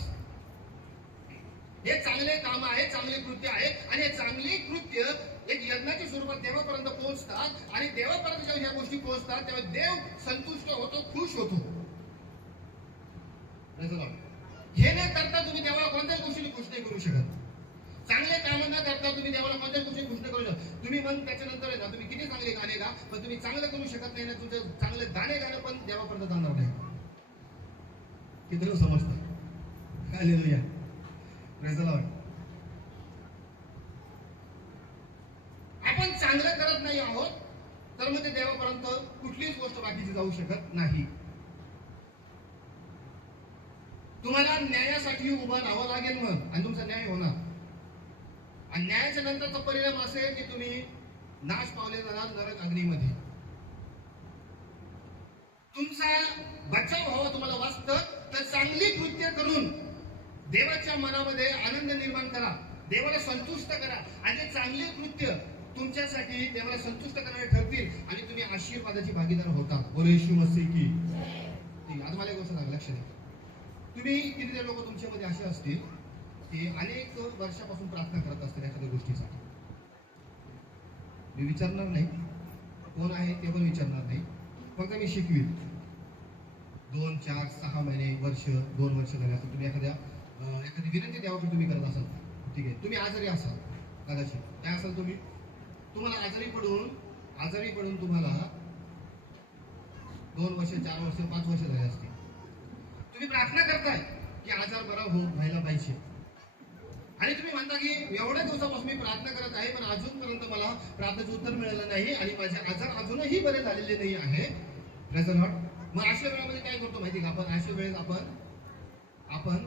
हे चांगले काम आहे, चांगले कृत्य आहे. आणि हे चांगले कृत्य एक यज्ञाच्या स्वरूपात देवापर्यंत पोहोचतात. आणि देवापर्यंत जेव्हा ह्या गोष्टी पोहोचतात तेव्हा देव संतुष्ट होतो, खुश होतो. हे न करता तुम्ही देवाला कोणत्याच गोष्टीने खुश नाही करू शकत. चांगले काम न करता तुम्ही देवाला कोणत्याच गोष्टी खुश नाही करू शकत. तुम्ही मग त्याच्यानंतर आहे ना, तुम्ही किती चांगले गाणे गा, पण तुम्ही चांगलं करू शकत नाही ना, तुमचं चांगले गाणे गाणं पण देवापर्यंत जाणार नाही. किती समजतं. हालेलुया. Praise the Lord. आपण चांगलं करत नाही आहोत तर मग ते देवापर्यंत कुठलीच गोष्ट बाकीची जाऊ शकत नाही. तुम्हाला न्यायासाठी उभं राहावं लागेल मग, आणि तुमचा न्याय होणार. आणि न्यायाच्या नंतरचा परिणाम असेल की तुम्ही नाश पावले जाणार नरक अग्नीमध्ये. तुमचा बचाव व्हावा तुम्हाला वाचतं तर चांगली कृत्य करून देवाच्या मनामध्ये आनंद निर्माण करा, देवाला संतुष्ट करा. आणि ते चांगले कृत्य तुमच्यासाठी देवाला संतुष्ट करणारे ठरतील आणि तुम्ही आशीर्वादाची भागीदार होता. बोलो येशू मसीह की. आता मला एक गोष्ट सांगा, लक्ष द्या. तुम्ही किती लोक तुमच्यामध्ये असे असतील की अनेक वर्षापासून प्रार्थना करत असतील एखाद्या गोष्टीसाठी. मी विचारणार नाही कोण आहे ते पण विचारणार नाही, फक्त मी शिकवीन. 2, 4, 6 महिने, वर्ष, 2 वर्ष झाले असं तुम्ही एखादी विनंती द्यावी तुम्ही करत असाल. ठीक आहे, तुम्ही आजारी असाल कदाचित, काय असाल तुम्हाला आजारी पडून तुम्हाला 2 वर्ष, 4 वर्ष, 5 वर्ष झाले असतील. तुम्ही प्रार्थना करताय की आजार बरा व्हायला पाहिजे. आणि तुम्ही म्हणता की एवढ्या दिवसापासून मी प्रार्थना करत आहे पण अजूनपर्यंत मला प्रार्थनेचं उत्तर मिळालं नाही आणि माझे आजार अजूनही बरे झालेले नाही आहे. Praise the Lord. मग अशा वेळामध्ये काय करतो माहिती का, आपण अशा वेळेस आपण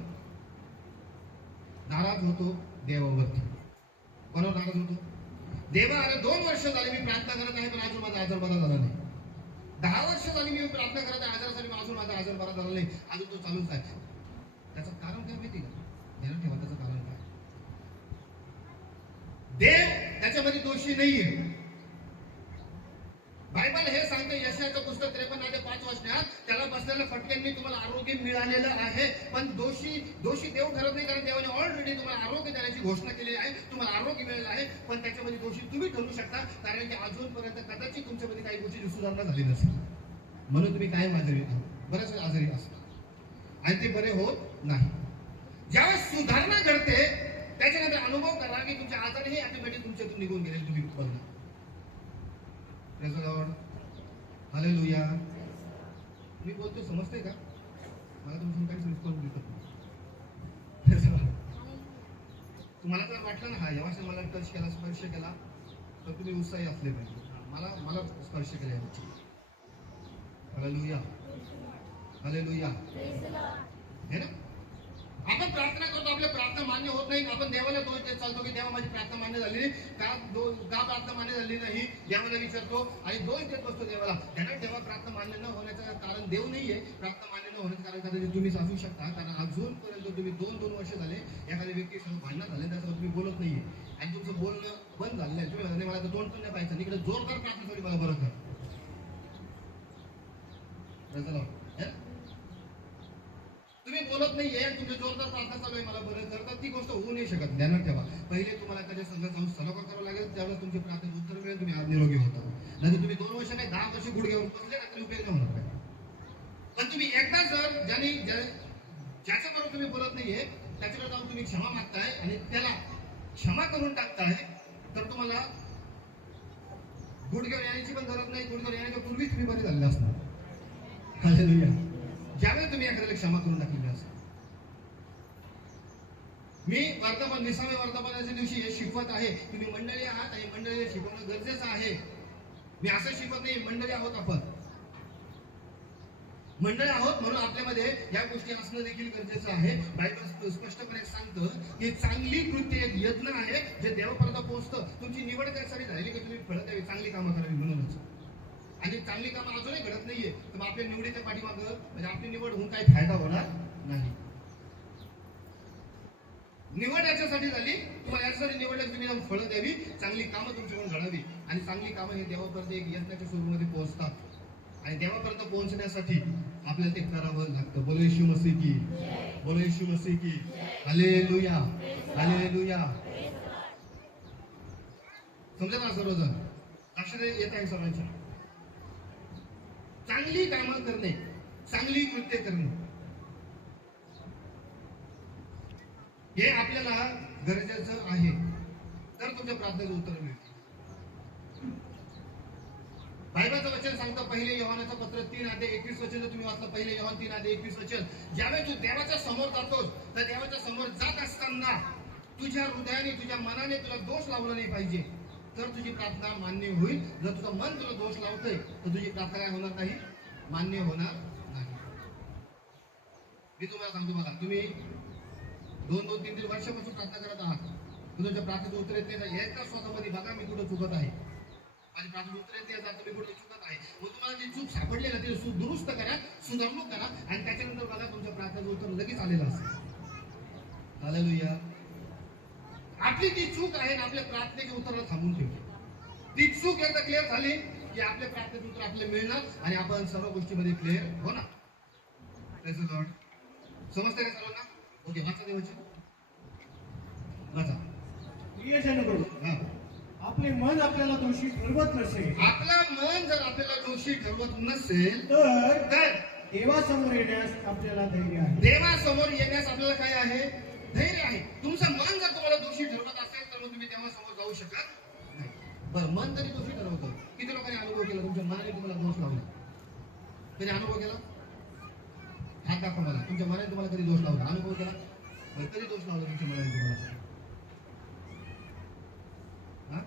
नाराज होतो देवावरती. कोणावर नाराज होतो? देवा, अरे 2 वर्ष झाले मी प्रार्थना करत आहे पण अजून माझा आजार बरा झाला नाही. 10 वर्ष झाली मी प्रार्थना करत आहे आजारासाठी, अजून माझा आजार बरा झाला नाही, अजून तो चालूच आहे. त्याचं कारण काय माहिती का? ध्यानात ठेवा त्याचं कारण काय. देव त्याच्यामध्ये दोषी नाहीये. बायबल हे सांगते यशाचं पुस्तक 53:5 वाचण्यात, त्याला बसलेल्या फटक्यांनी तुम्हाला आरोग्य मिळालेलं आहे. पण दोषी देव ठरत नाही, कारण देवाने ऑलरेडी तुम्हाला आरोग्य देण्याची घोषणा केलेली आहे. तुम्हाला आरोग्य मिळालेलं आहे, पण त्याच्यामध्ये दोषी तुम्ही ठरू शकता, कारण की अजूनपर्यंत कदाचित तुमच्यामध्ये काही गोष्टी सुधारणा झाली नसेल. म्हणून तुम्ही कायम बऱ्याच वेळा आजारी असता आणि ते बरे होत नाही. ज्यावेळेस सुधारणा घडते त्याच्यानंतर अनुभव करा की तुमचे आजारही ऑटोमॅटिक तुमच्यातून निघून गेले. तुम्ही बघा. Praise the Lord. हालेलुया. मी बोलतो समजते का? मला तुमचं काहीच रिस्पॉन्स दिसत नाही. तुम्हाला जर वाटलं ना हा यावाशी मला टच केला, स्पर्श केला, तर तुम्ही उत्साही असले पाहिजे. मला स्पर्श केला याची. हालेलुया. हालेलुया. हे ना, आपण प्रार्थना करतो, आपल्या प्रार्थना मान्य होत नाही, आपण देवाला दोष देत चालतो की देवा माझी प्रार्थना मान्य झाली नाही का प्रार्थना मान्य झाली नाही देवाला विचारतो आणि दोष देत बसतो देवाला. ध्यानात ठेवा, प्रार्थना मान्य न होण्याचं कारण देव नाहीये. प्रार्थना मान्य न होण्याचं कारण कदाचित तुम्हीच असू शकता, कारण अजूनपर्यंत तुम्ही 2 वर्ष झाले एखाद्या व्यक्तीसह भांडण झाले, त्याच्यावर तुम्ही बोलत नाहीये आणि तुमचं बोलणं बंद झालेलं आहे. तुम्ही म्हणता मला तर तोंड पण नाही पाहिजे, इकडे जोरदार प्रार्थना मला बरं कर. तुम्ही बोलत नाहीये, तुमची जोरदार प्रार्थना चालू आहे मला बरं कर, तर ती गोष्ट होऊ नये नाही शकत. ध्यानात ठेवा, पहिले तुम्हाला त्याच्या संघ जाऊन सलोखा करावं लागेल, त्यावेळेस तुमची प्रार्थनेचं उत्तर मिळेल, तुम्ही आज निरोगी होता. नाही तुम्ही 2 वर्ष नाही 10 वर्ष गुडघ्यावर बसले ना तरी उपयोग नाही होणार काय. पण तुम्ही एकदा जर ज्याच्याबरोबर तुम्ही बोलत नाहीये त्याच्याकडे जाऊन तुम्ही क्षमा मागताय आणि त्याला क्षमा करून टाकताय, तर तुम्हाला गुडघ्यावर येण्याची पण गरज नाही. गुडघ्यावर येण्याच्या पूर्वीच तुम्ही बरे झालेले असणार. हालेलुया. ज्यावेळेस तुम्ही एखाद्याला क्षमा करून टाकलेली असणार. मी वर्तमान 20व्या वर्तमानाच्या दिवशी हे शिकवत आहे. तुम्ही मंडळी आहात आणि मंडळीला शिकवणं गरजेचं आहे. मी असं शिकवत नाही, मंडळी आहोत आपण, मंडळी आहोत म्हणून आपल्यामध्ये या गोष्टी असणं देखील गरजेचं आहे. बायबल स्पष्टपणे सांगतं की चांगली कृत्य एक यज्ञ आहे जे देवापर्यंत पोहोचतं. तुमची निवड त्यासाठी झाली की तुम्ही फळं द्यावी, चांगली कामं करावी म्हणूनच. आणि चांगली कामं अजूनही घडत नाहीये तर मग आपल्या निवडीच्या पाठीमागं म्हणजे आपली निवड होऊन काही फायदा होणार नाही. निवड याच्यासाठी झाली, तुम्हाला याच्यासाठी निवडलं तुम्ही जाऊन फळं द्यावी, चांगली कामं तुमच्याकडून घडावी. आणि चांगली कामं हे देवापर्यंत एक यज्ञाच्या स्वरूपामध्ये पोहोचतात. आणि देवापर्यंत पोहोचण्यासाठी आपल्याला ते करावं लागतं. बोलो येशू मसीह की, बोलो येशू मसीह की. Hallelujah, hallelujah. समजा ना सर्वजण, लक्षात येत आहे सर्वांच्या. चांगली कामं करणे, चांगली कृत्य करणे हे आपल्याला गरजेचं आहे. तर तुमच्या प्रार्थनेचं उत्तर मिळते. बायबलचं वचन सांगतं, पहिले योहानाचं पत्र 3:21 वचन जर तुम्ही वाचलं, पहिले योहान 3:21 वचन, ज्यावेळेस तू देवाच्या समोर जातोस तर देवाच्या समोर जात असताना तुझ्या हृदयाने तुझ्या मनाने तुला दोष लावला नाही पाहिजे, तर तुझी प्रार्थना मान्य होईल. जर तुझं मन तुला दोष लावतंय तर तुझी प्रार्थना काय होणार नाही, मान्य होणार नाही. मी तुम्हाला सांगतो बघा, तुम्ही 2-3 वर्षापासून प्रार्थना करत आहात, तुमच्या प्रार्थनेचं उत्तर येत नाही. एकदा स्वतःमध्ये बघा मी कुठं चुकत आहे, माझी प्रार्थना उत्तर येत नाही, तुम्ही कुठे चुकत आहे. मग तुम्हाला जी चूक सापडली ना ती दुरुस्त करा, सुधारणूक करा आणि त्याच्यानंतर बघा तुमच्या प्रार्थनेचं उत्तर लगेच आलेलं असेल. हालेलुया. आपली ती चूक आहे ना आपल्या प्रार्थनेच्या उत्तराला थांबून ठेवली. ती चूक एकदा क्लिअर झाली की आपल्या प्रार्थनेचं उत्तर आपल्याला मिळणार आणि आपण सर्व गोष्टीमध्ये क्लिअर होणार. Praise the Lord. समजतंय का सर्वांना? ओके, वाचा देवाचे वाचा. प्रियजन, आपले मन आपल्याला दोषी ठरवत नसेल, आपलं मन जर आपल्याला दोषी ठरवत नसेल तर देवासमोर येण्यास आपल्याला धैर्य आहे. देवासमोर येण्यास आपल्याला काय आहे, धैर्य आहे. तुमचं मन जर तुम्हाला दोषी ठरवत असेल तर मग तुम्ही देवासमोर जाऊ शकत नाही. बरं, मन तरी दोषी ठरवतं. किती लोकांनी अनुभव केला तुमच्या मनाने तुम्हाला दोष लावला? कधी अनुभव केला? हात दाखवा मला. तुमच्या मनाने तुम्हाला कधी दोष लावला? अनुभव केला? कधी दोष लावला तुमच्या मनाने तुम्हाला? हा,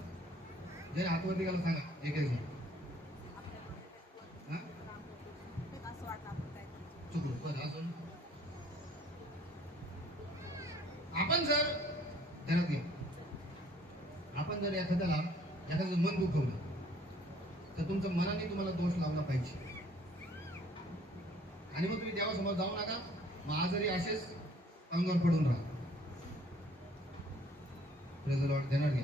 जे हातवरती गेला सांगा एक जण. चुकलो. बरं, अजून आपण जर ध्यानात घ्या, आपण जर एखाद्याचं मन दुखवलं तर तुमच्या मनाने तुम्हाला दोष लावला पाहिजे आणि मग तुम्ही देवासमोर जाऊ नका. मग आजरी असेच अंगावर पडून राहा. Praise the Lord. ध्यानात घ्या,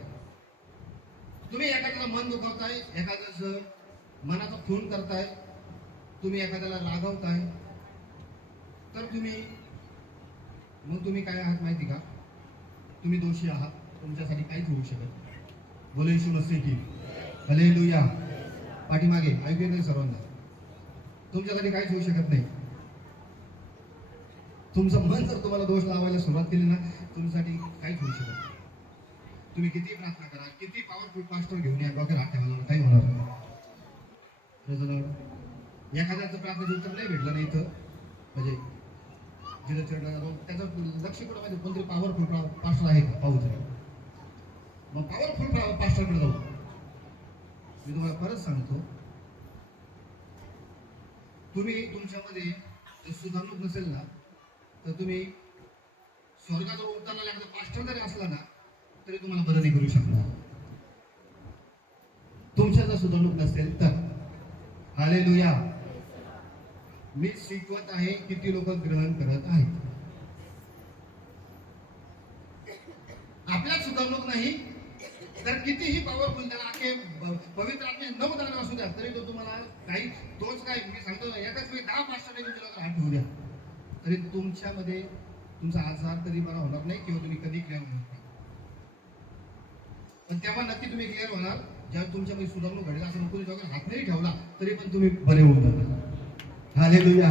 तुम्ही एखाद्याला मन दुखवताय, एखाद्याचं मनाचा खून करताय, तुम्ही एखाद्याला रागवताय, तर तुम्ही काय आहात माहिती का? तुम्ही दोषी आहात. तुमच्यासाठी काहीच होऊ शकत. बोलो येशू मसीह की. हालेलुया. पाठीमागे ऐकू येते सर्वांना, तुमच्यासाठी काहीच होऊ शकत नाही. तुमचं मन जर तुम्हाला दोष लावायला सुरुवात केली ना, तुमच्यासाठी काहीच होऊ शकत नाही. तुम्ही किती प्रार्थना करा, किती पॉवरफुल पास्टर घेऊन या, डॉक्टर हात ठेवायला काही होणार नाही. एखाद्याचं प्रार्थनेचं उत्तर नाही भेटलं नाही तर म्हणजे जिथं चढलं त्याचं लक्ष कुठं माहिती, कोणतरी पॉवरफुल पास्टर आहे का पाहू तरी. मग पॉवरफुल पास्टरकडे जाऊ. मी तुम्हाला परत सांगतो, तुम्ही तुमच्यामध्ये जर सुधारणूक नसेल ना तर तुम्ही स्वर्गाजवळ उतरला लागला पास्टर जरी असला ना तरी तुम्हाला बरं नाही करू शकणार. तुमच्या जर सुधारणूक नसेल तर. हालेलुया. मी शिकवत आहे, किती लोक ग्रहण करत आहेत. आपल्यात सुधारणूक नाही तर कितीही पॉवरफुल त्याला आखे पवित्र आत्मे 9 दान असू द्या तरी तो तुम्हाला काही तोच काय. मी सांगतो एकाच वेळी 10 पास्टर तुमच्या हात ठेवू द्या तरी तुमच्यामध्ये तुमचा आजार कधी बरा होणार नाही किंवा तुम्ही कधी क्रिया होणार. तेव्हा नक्की तुम्ही क्लिअर होणार. जेव्हा तुमच्यामध्ये सुधारणूक घडेल असं नको जवळ हात नाही ठेवला तरी पण तुम्ही बरे होऊन जाणार. हालेलुया.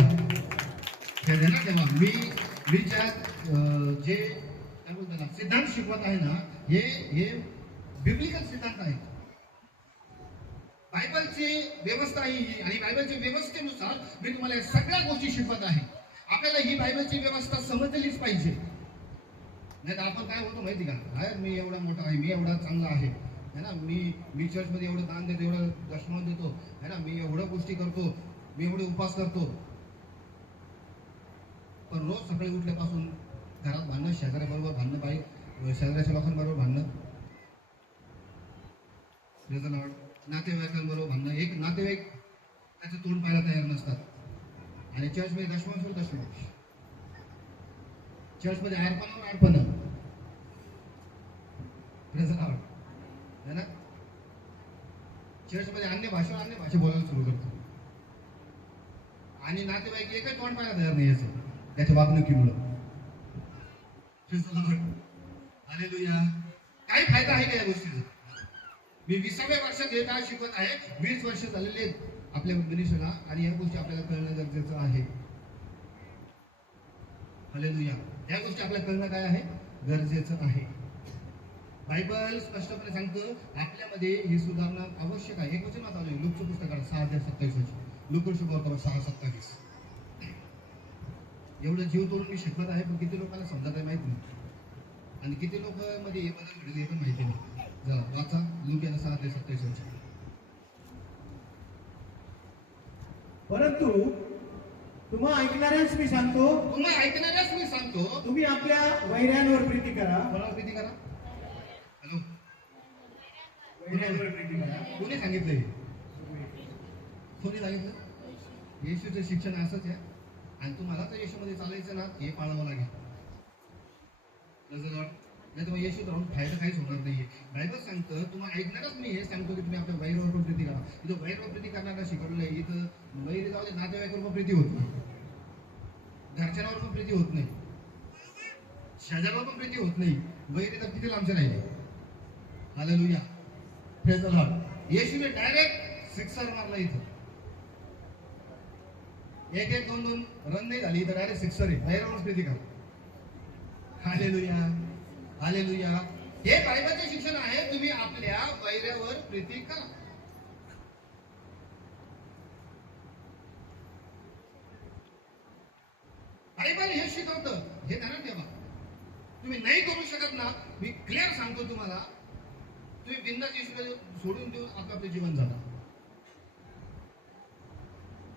हे ध्यानात ठेवा. मी ज्या जे काय बोलतात ना सिद्धांत शिकवत आहे ना हे बिब्लिकल सिद्धांत आहेत. बायबलची व्यवस्था ही आणि बायबलच्या व्यवस्थेनुसार मी तुम्हाला या सगळ्या गोष्टी शिकवत आहे. आपल्याला ही बायबलची व्यवस्था समजलीच पाहिजे. नाही तर आपण काय होतो माहिती का, आहे मी एवढा मोठा आहे, मी एवढा चांगला आहे ना, मी चर्चमध्ये एवढं दान देतो, एवढं दशमान देतो है ना, मी एवढ्या गोष्टी करतो, मी एवढे उपास करतो, पण रोज सकाळी उठल्यापासून घरात भांडणं, शेजाऱ्याबरोबर भांडणं, शेजाऱ्याच्या लोकांबरोबर भांडणं, नातेवाईकांबरोबर भांडणं. एक नातेवाईक त्याचं तोंड पाहायला तयार नसतात आणि चर्चमध्ये दशमांश चर्चमध्ये अर्पणावर अर्पण है ना. चर्चमध्ये अन्य भाषा बोलायला सुरू करतो आणि नातेवाईक एकच तोंड पाहायला तयार नाही याचं त्याच्या वागणुकीमुळं. हालेलुया. काही फायदा आहे का या गोष्टीचा? मी 20व्या वर्षात हे काय शिकवत आहे, 20 वर्ष झालेले आपल्या मिनिस्ट्रीला आणि या गोष्टी आपल्याला कळणं गरजेचं आहे. हालेलुया. या गोष्टी आपल्याला कळणं काय आहे, गरजेचं आहे. बायबल स्पष्टपणे सांगतं आपल्यामध्ये ही सुधारणा आवश्यक आहे. एक वचन चालू आहे लूकच्या पुस्तकात 6:27 लूकशुभवर्तमान 6:27. एवढं जीव तोडून मी शिकवत आहे पण किती लोकांना समजत आहे माहिती नाही आणि किती लोक मध्ये हे बदल घडले हे पण माहिती नाही. जरा वाचा लूक याला 6:27. परंतु तुम्हा ऐकणाऱ्यास मी सांगतो, तुम्ही आपल्या वैऱ्यांवर प्रीती करा. कोणावर प्रीती करा? हॅलो, वैऱ्यांवर प्रीती करा. कोणी सांगितलं हे? कोणी सांगितलं? येशूचं शिक्षण असंच आहे आणि तुम्हाला तर येशूमध्ये चालायचं ना हे पाळावं लागेल. नाही तर मग येशू राहून फायदा काहीच होणार नाहीये. बायबल सांगतं तुम्हाला ऐकणारच मी हे सांगतो की तुम्ही आपल्या वैरावर पण प्रीती करा. इथं वैरावर प्रीती करणारा शिकवलेलं आहे. इथं वैर जाऊ दे, नातेवाईकावर पण प्रीती होत नाही, घरच्यांवर पण प्रीती होत नाही, शेजाऱ्यावर पण प्रीती होत नाही. वैर तर किती लांबचे राहिले. हालेलुया. Praise the Lord. येशूने डायरेक्ट सिक्सर मारला इथं. 1-1, 2-2 रन नाही झाली इथं, डायरेक्ट सिक्सर आहे. वैरावर प्रीती करा. हालेलुया. हालेलुया. हे बायबलचे शिक्षण आहे. तुम्ही आपल्या वैऱ्यावर प्रीती करा. बायबल हे शिकवतं. हे ध्यानात ठेवा. तुम्ही नाही करू शकत ना, मी क्लिअर सांगतो तुम्हाला, तुम्ही बिनधास्त येशूला सोडून देऊन आपलं जीवन जगा.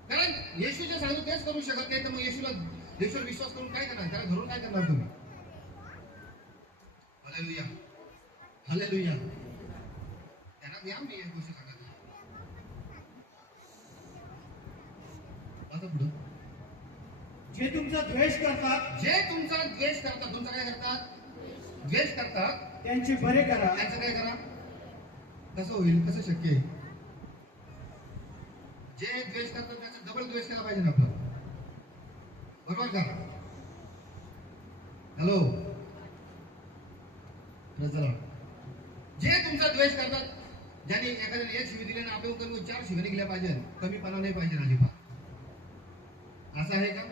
कारण येशू जे सांगतो तेच करू शकत नाही तर मग येशूवर विश्वास करून काय करणार, त्याला धरून काय करणार तुम्ही? हालेलुया. हालेलुया. त्यांना या मी एक गोष्ट सांगत आता पुढं. जे तुमचा द्वेष करतात, तुमचा काय करतात? द्वेष करतात. त्यांचे बरे करा. त्यांचं काय करा? कसं होईल? कसं शक्य आहे? जे द्वेष करतात त्याचा डबल द्वेष केला पाहिजे ना आपला, बरोबर का? हॅलो, जे तुमचा द्वेष करतात, ज्यांनी एखाद्याने 1 शिवी दिले ना आपल्याला कमी 4 शिव्या निघल्या पाहिजे, कमीपणा नाही पाहिजे अजिबात. असं आहे का?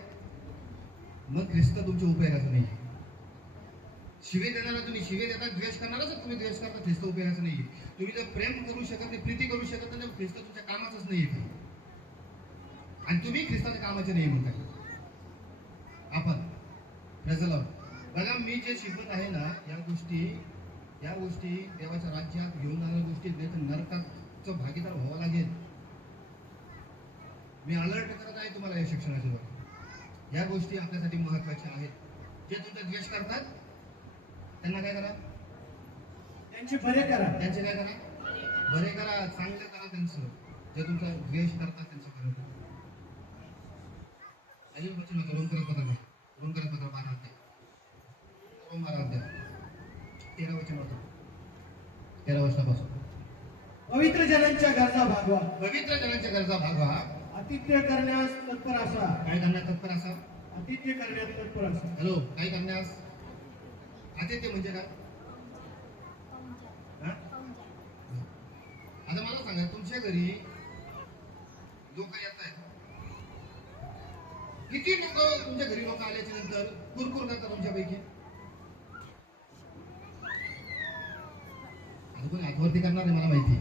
मग ख्रिस्त तुमच्या उपयोगाचं नाही. शिवे देणारा तुम्ही शिवे देता, द्वेष करणारच तुम्ही द्वेष करता, ख्रिस्त उपयोगाचं नाही. तुम्ही जर प्रेम करू शकत नाही, प्रीती करू शकत नाही, ख्रिस्त तुमच्या कामाचंच नाही आणि तुम्ही ख्रिस्ताच्या कामाचे नाही म्हणताय. आपण बघा, मी जे शिकवत आहे ना या गोष्टी देवाच्या राज्यात घेऊन जाणाऱ्या गोष्टी नरकाचं भागीदार व्हावं लागेल. मी अलर्ट करत आहे तुम्हाला या शिक्षणाच्या द्वारे. या गोष्टी आपल्यासाठी महत्वाच्या आहेत. जे तुमचा द्वेष करतात त्यांना काय करा? त्यांचे बरे करा. त्यांचे काय करा? बरे करा, चांगले करा त्यांचं. जे तुमचा द्वेष करतात त्यांचं बरे करा. रोम करत 13 वचन होतं. 13 वर्षापासून पवित्र जनांच्या गरजा भागवा. पवित्र जनांच्या गरजा भागवा. आतिथ्य करण्यास तत्पर असा. काय करण्यास तत्पर असा? आतिथ्य करण्यास तत्पर असा. हॅलो, काय करण्यास? आतिथ्य म्हणजे काय? आता मला सांगा, तुमच्या घरी लोक येत आहेत, किती लोक तुमच्या घरी लोक आल्याच्या नंतर कुरकुर करतात तुमच्यापैकी? आता कोणी हातवरती करणार आहे मला माहिती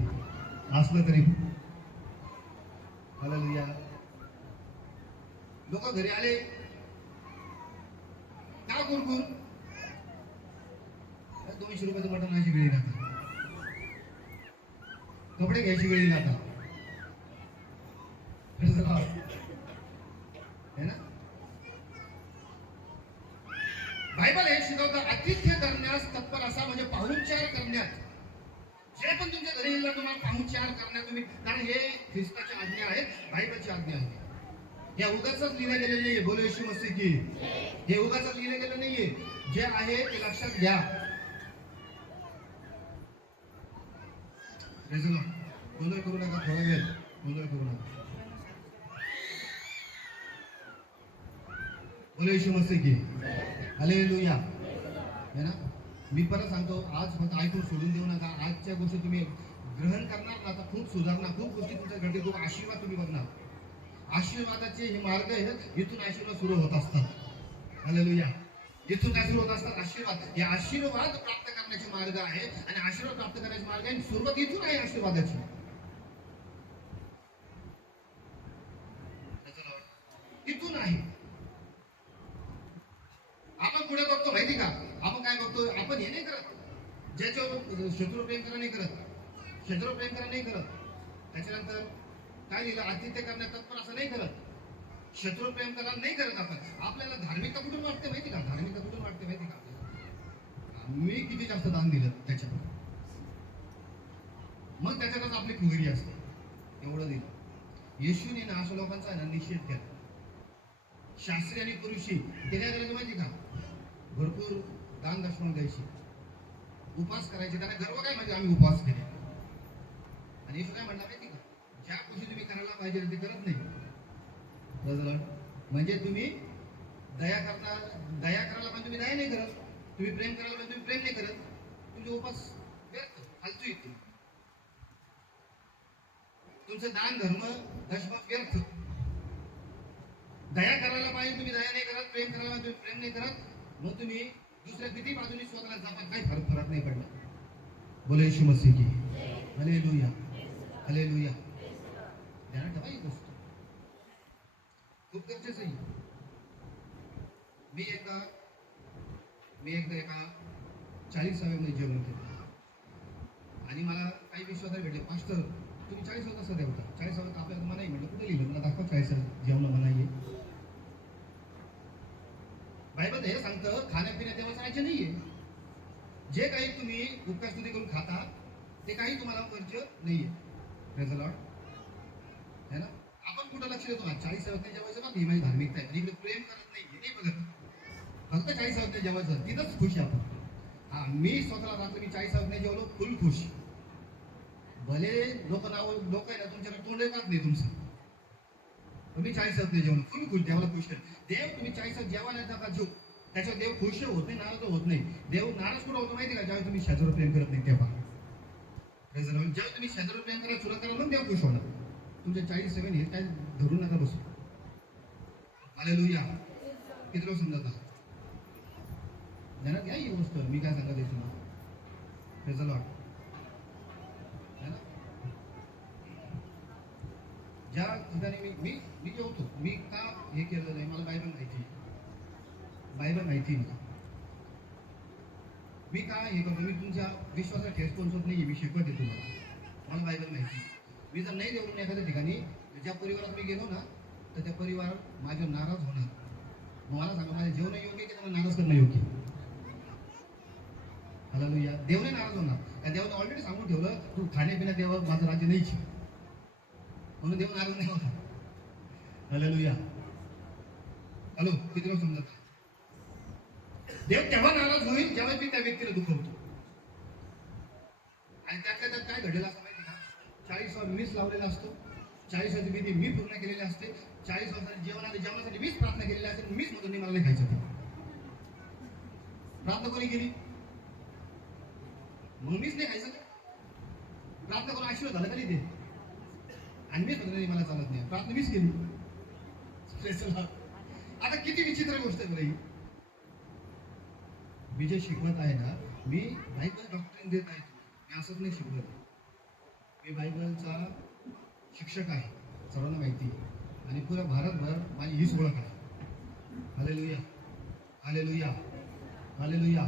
असलं तरी. हालेलुया. लोक घरी आले का कुरकुर? 200 रुपयाचं मटण अशी वेळी राहतात, कपडे घ्यायची वेळी राहतात है ना. बायबल हे शिकवतं, आतिथ्य करण्यास तत्पर असा, म्हणजे पाहुणचार करण्यात. जे पण तुमच्या घरी येईल तुम्हाला पाहुणचार करण्यात तुम्ही, कारण हे ख्रिस्ताची आज्ञा आहे, बायबलची आज्ञा आहे. या उगाच लिहिलं गेलेलं नाहीये. बोलो येशू मसीह की. हे उगाच लिहिलं गेलं नाहीये. जे आहे ते लक्षात घ्या. गोंधळ करू नका, थोडा वेळ गोंधळ करू नका. बोलो येशू मसीह की. हालेलुया. है ना. मी परत सांगतो, आज फक्त ऐकून सोडून देऊ नका. आजच्या गोष्टी तुम्ही ग्रहण करणार ना, आता खूप सुधारणा, खूप गोष्टी तुमच्या घडते, खूप आशीर्वाद तुम्ही बघणार. आशीर्वादाचे हे मार्ग आहेत, इथून आशीर्वाद सुरू होत असतात. हालेलुया. इथून काय सुरू होत असतात? आशीर्वाद. हे आशीर्वाद प्राप्त करण्याचे मार्ग आहे, आणि आशीर्वाद प्राप्त करण्याचे मार्ग आहे, सुरुवात इथून आहे आशीर्वादाची. इथून आहे. आपण पुढे बघतो माहिती का? आपण काय बघतो? आपण हे नाही करत, ज्याच्यावर शत्रू प्रेम करा नाही करत, शत्रू प्रेम करा नाही करत. त्याच्यानंतर काय लिहिलं? आतिथ्य करण्यात तत्पर असं नाही करत, शत्रू प्रेम करा नाही करत. आपण आपल्याला धार्मिकता कुठून वाटते माहिती का? धार्मिकता कुठून वाटते माहिती का? मी किती जास्त दान दिलं त्याच्यात, मग त्याच्यातच आपली खुगरी असते. एवढं दिलं. येशूने ना अशा लोकांचा आहे ना निषेध केला. शास्त्री आणि पुरुषी ते काय करायचं माहिती का? भरपूर दान दक्षिणा द्यायची, उपवास करायचे. त्यांना गर्व काय म्हणजे आम्ही उपवास केले. आणि येशू काय म्हणला माहिती का? ज्या गोष्टी तुम्ही करायला पाहिजे ते करत नाही. म्हणजे तुम्ही दया करायला पण तुम्ही दया नाही करत, तुम्ही प्रेम करायला पण तुम्ही प्रेम नाही करत. तुमचे उपास व्यर्थ, फालतू येते. तुमचं दान धर्म दशम व्यर्थ. दया करायला पाहिजे तुम्ही दया नाही करत, प्रेम करायला तुम्ही प्रेम नाही करत. मग तुम्ही दुसऱ्या किती बाजूने स्वतःला जपात, काही फरक नाही पडला. बोलो येशू मसीह की. हालेलुया. हालेलुया. ध्यानात ठेवा ही गोष्ट, खूप गरजेचं आहे. मी एकदा एका 40व्या मध्ये जेवण केलं, आणि मला काही विश्वासाला भेटले, पास्टर तुम्ही 40 कसं देवता? 40 आपल्याला मनाई म्हटलं. कुठे लिहिलं? मला दाखवा 40 जेवण मनाई. बायबल हे सांगतं, खाण्यापिण्यात देवाचं राज्य नाहीये. जे काही तुम्ही उपकारस्तुती करून खाता ते काही तुम्हाला खर्च नाहीये. Praise the Lord. है ना. आपण कुठं लक्ष देतो? 40 जेवायचं ना, ही माझी धार्मिकता आहे. इकडे प्रेम करत नाही, हे नाही बघत. फक्त 40 जेवायचं, तिथंच खुश आहे आपण. हा, मी स्वतःला राहतो, मी 40 जेवलो, फुल खुश. भले लोक आहे ना तुमच्याकडे तोंड पाहत नाही तुमचं, तुम्ही 40 जेवण फुल खुश, देवाला खुश कर. देव तुम्ही 40 जेवा नाही नका जेव, त्याच्यावर देव खुश होत नाही, नाराज होत नाही. देव नाराज कुठं होतो माहिती का? ज्यावेळी तुम्ही शेजाऱ्यावर प्रेम करत नाही तेव्हा. जेव्हा तुम्ही शेजाऱ्यावर प्रेम करायला सुरुवात करा मग देव खुश होणार. तुमच्या 47 हे काय धरून नका बसू. हालेलुया. किती लोक समजता? ध्यानात घ्या ही गोष्ट, मी काय सांगत आहे तुम्हाला. Praise the Lord. ज्या ठिकाणी मी जेवतो, मी का हे केलं नाही? मला बायबल माहिती मला. मी का हे करतो? मी तुमच्या विश्वासाला ठेस पोहोचत नाही, मी शिकवते तुम्हाला. मला बायबल माहिती. मी जर नाही जेवलो एखाद्या ठिकाणी, ज्या परिवारात मी गेलो ना, तर त्या परिवार माझ्यावर नाराज होणार. मग मला सांगा, माझं जेवण योग्य की त्यांना नाराज करणं योग्य? हालेलुया. देव नाही नाराज होणार. त्या देवाने ऑलरेडी सांगून ठेवलं, तू खाण्यापिण्यात देवा माझं राज्य नाहीच, म्हणून देव नाराज नाही होणार. हालेलुया. हॅलो, किती लोक समजत? देव तेव्हा नाराज होईल जेव्हा मी त्या व्यक्तीला दुखवतो. आणि त्यातल्या त्यात काय घडलेलं असं माहिती का? 40 मीच लावलेला असतो, 40 विधी मी पूर्ण केलेली असते, 40 जेवणासाठी मीच प्रार्थना केलेली असते, मीच म्हणतो नाही मला नाही खायचं. प्रार्थना कोणी केली? मग मीच नाही खायचं का? प्रार्थना करून आशीर्वाद झाला का नाही ते? आणि मीच म्हणतो नाही मला चालत नाही, प्रार्थना मीच केली. Praise the Lord. आता किती विचित्र गोष्ट आहे बरं ही. मी जे शिकवत आहे ना, मी बायबल डॉक्ट्रिन देत आहे. मी असंच नाही शिकवत. मी बायबलचा शिक्षक आहे, सर्वांना माहिती आहे. आणि पुरा भारतभर माझी हीच ओळख आहे. Hallelujah, hallelujah, hallelujah.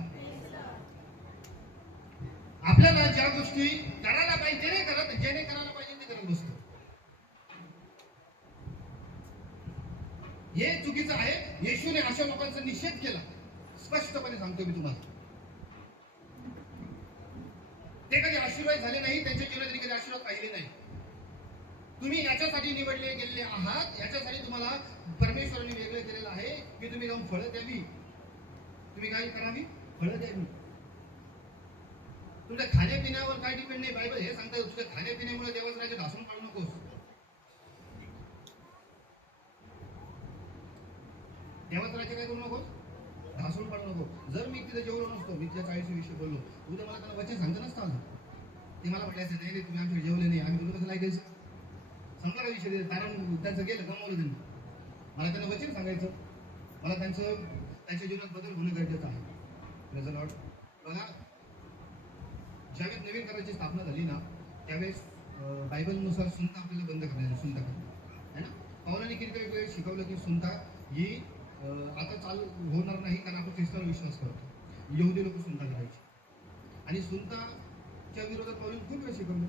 आपल्याला ज्या गोष्टी करायला पाहिजे ते नाही करत, जे नाही करायला पाहिजे ते करत बसतो. हे चुकीचं आहे. येशूने अशा लोकांचा निषेध केला, स्पष्टपणे सांगतो मी तुम्हाला. ते कधी आशीर्वाद झाले नाही, त्यांच्या जीवनात कधी आशीर्वाद पाहिले नाही. तुम्ही याच्यासाठी निवडले गेलेले आहात, याच्यासाठी तुम्हाला परमेश्वराने वेगळे केलेलं आहे की तुम्ही जाऊन फळं द्यावी. तुम्ही काय करावी? फळं द्यावी. तुझ्या खाण्यापिण्यावर काय डिपेंड नाही. बायबल हे सांगतं, तुझ्या खाण्यापिण्यामुळे देवाचं राज्य ढासून काढू नकोस. देवाचं राज्य काय करू नकोस? ढासून काढू नको. जर मी तिथे जेवलो नसतो, मी तिच्या 40 विषयी बोललो, उद्या मला त्यांना वचन सांगतं नसतं आलं. ते मला म्हटलं नाही तुम्ही आमच्याकडे जेवले नाही, आम्ही तुला कसं ऐकायचं? संपला का विषय? कारण त्यांचं गेलं, गमावलं त्यांनी. मला त्यांना वचन सांगायचं. मला त्यांच्या जीवनात बदल होणं गरजेचं आहे. Praise the Lord. बघा, ज्यावेळेस नवीन करायची स्थापना झाली ना, त्यावेळेस बायबलनुसार सुनता आपल्याला बंद करायचं, सुनता करणं है ना. पावलाने किती वेळ शिकवलं की सुनता ही आता चालू होणार नाही, कारण आपण ख्रिस्तावर विश्वास करतो. यहुदी लोक सुनता करायची आणि सुनताच्या विरोधात पावलाने खूप वेळ शिकवलं.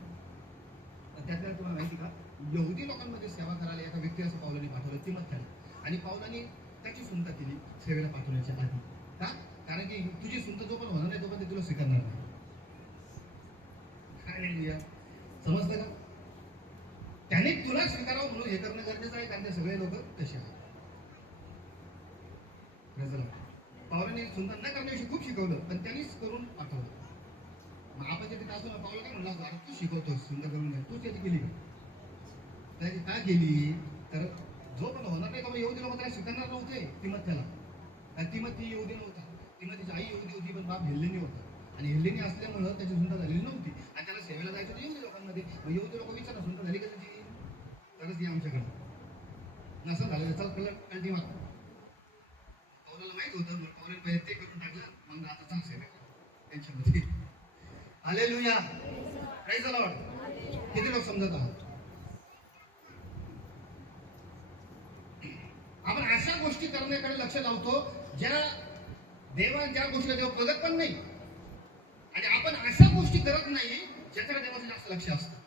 त्यातल्या तुम्हाला माहिती का, यहुदी लोकांमध्ये सेवा करायला एका व्यक्ती असं पावलाने पाठवलं, तिमोथेला. आणि पावलाने त्याची सुनता केली सेवेला पाठवण्याच्या आधी. का? कारण की तुझी सुनता जो पण होणार नाही तो पण ते तुला स्वीकारणार नाही. हालेलुया. समजलं का? त्याने तुला स्वीकारावं म्हणून हे करणं गरजेचं आहे, कारण ते सगळे लोक तसे आहेत. पावलाने सुनता न करण्याविषयी खूप शिकवलं, पण त्यांनीच करून पाठवलं. मग आपण जे तिथे असतो ना, पावला काय म्हणला, अरे तू शिकवतोस सुनता करून नाही, तूच त्याची केली का? त्याची काय केली? तर जो पण होणार नाही का, मग यहुदी लोक त्याला स्वीकारणार नव्हते तिमोथेला. आणि तिमोथी यहुदी नव्हता, तिमोथीची आई यहुदी होती, पण बाप हेल्लेनी होता. आणि हेल्लेनी असल्यामुळं त्याची सुनता झालेली नव्हती. आणि त्याला सेवेला जायचं होतं यहुदी लोकांमध्ये. मग यहुदी लोक विचारलं, सुनता झाली का त्याची? तरच ती आमच्याकडे. नसं झालं चल कल्टी मार. पावलाला माहित होतं, मग पावलाने पहिले ते करून टाकलं, मग आता चाल सेवे त्यांच्यामध्ये. Hallelujah, praise the Lord. किती लोक समजत आहात? आपण अशा गोष्टी करण्याकडे लक्ष लावतो ज्या ज्या गोष्टीला देव बघत पण नाही, आणि आपण अशा गोष्टी करत नाही ज्याच्याकडे देवाचं जास्त लक्ष असतं.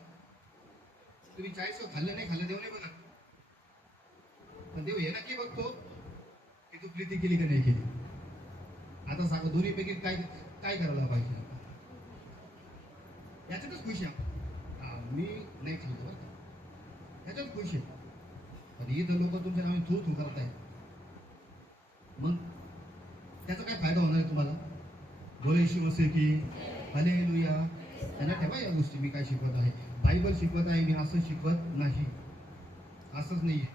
तुम्ही 40 खाल्लं नाही खाल्लं, देव नाही बघत. पण देव हे नक्की बघतो की तू प्रीती केली का नाही केली. आता सांगा, दोन्हीपैकी काय काय करायला पाहिजे? याच्यातच खुशी आहे. मी नाही खाल्लं बरं का, याच्यात खुशी आहे. पण इथं लोक तुमच्या नावाने थू थू करताय, मग त्याचा काय फायदा होणार आहे तुम्हाला? बोले येशू मसीह की हालेलुया. त्यांना ठेवा या गोष्टी. मी काय शिकवत आहे? बायबल शिकवत आहे. मी असं शिकवत नाही, असंच नाही आहे.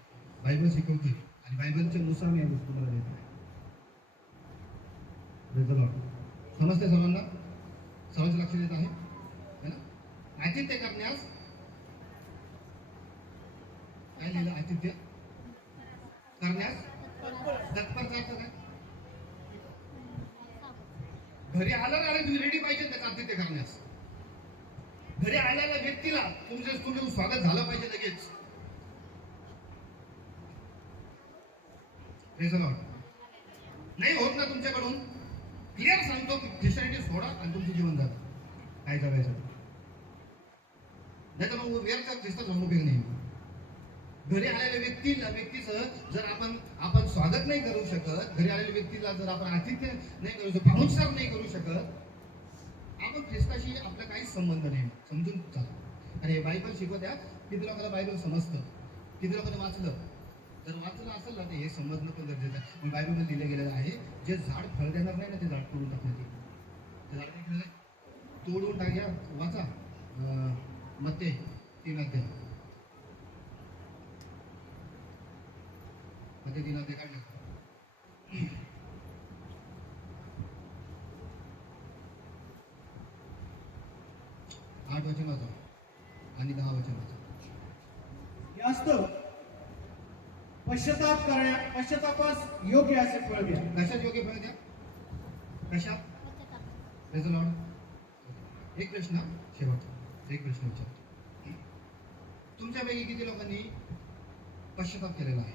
बायबल शिकवते आणि बायबलच्या नुसार मी या गोष्टी तुम्हाला देत आहे. समजते सर्वांना? सर्वांचं लक्ष देत आहे ना? आतिथ्य करण्यास काय लिहिलं? आतिथ्य करण्यास तत्परचा अर्थ काय? घरी आला तुम्ही रेडी पाहिजे त्याचं आतिथ्य करण्यास. घरी आलेल्या व्यक्तीला तुमचं स्वागत झालं पाहिजे लगेच. नाही होत ना तुमच्याकडून, क्लिअर सांगतो, ख्रिश्चनिटी सोडा आणि तुमचं जीवन झालं काय करायचं. नाही तर मग व्यर्थ ख्रिस्त राहून उपयोग नाही. घरी आलेल्या व्यक्तीचं जर आपण स्वागत नाही करू शकत, घरी आलेल्या व्यक्तीला जर आपण आतिथ्य नाही करू शकत, पाहुणचार नाही करू शकत, आपण ख्रिस्ताशी आपला काहीच संबंध नाही. समजून चालू. आणि बायबल शिकवत्या किती लोकांना बायबल समजतं, किती लोकांना वाचलं. जर वाचलं असेल ना ते हे समजणं पण गरजेचं आहे. पण बायबलमध्ये लिहिलं गेलेलं आहे, जे झाड फळ देणार नाही ना ते झाड तोडून टाकण्यात येईल. ते झाड काय केलं? तोडून टाक्या. वाचा मत्ते 3 अध्याय. मत्ते 3 अध्याय काढलं. 8 वचन वाचा. आणि 10 वचन वाचा. हे असतं पश्चातापास योग्य असे फळ द्या. कशात योग्य फळ द्या? कशात? Praise the Lord. एक प्रश्न शेवट एक प्रश्न विचारतो. तुमच्यापैकी किती लोकांनी पश्चाताप केलेला आहे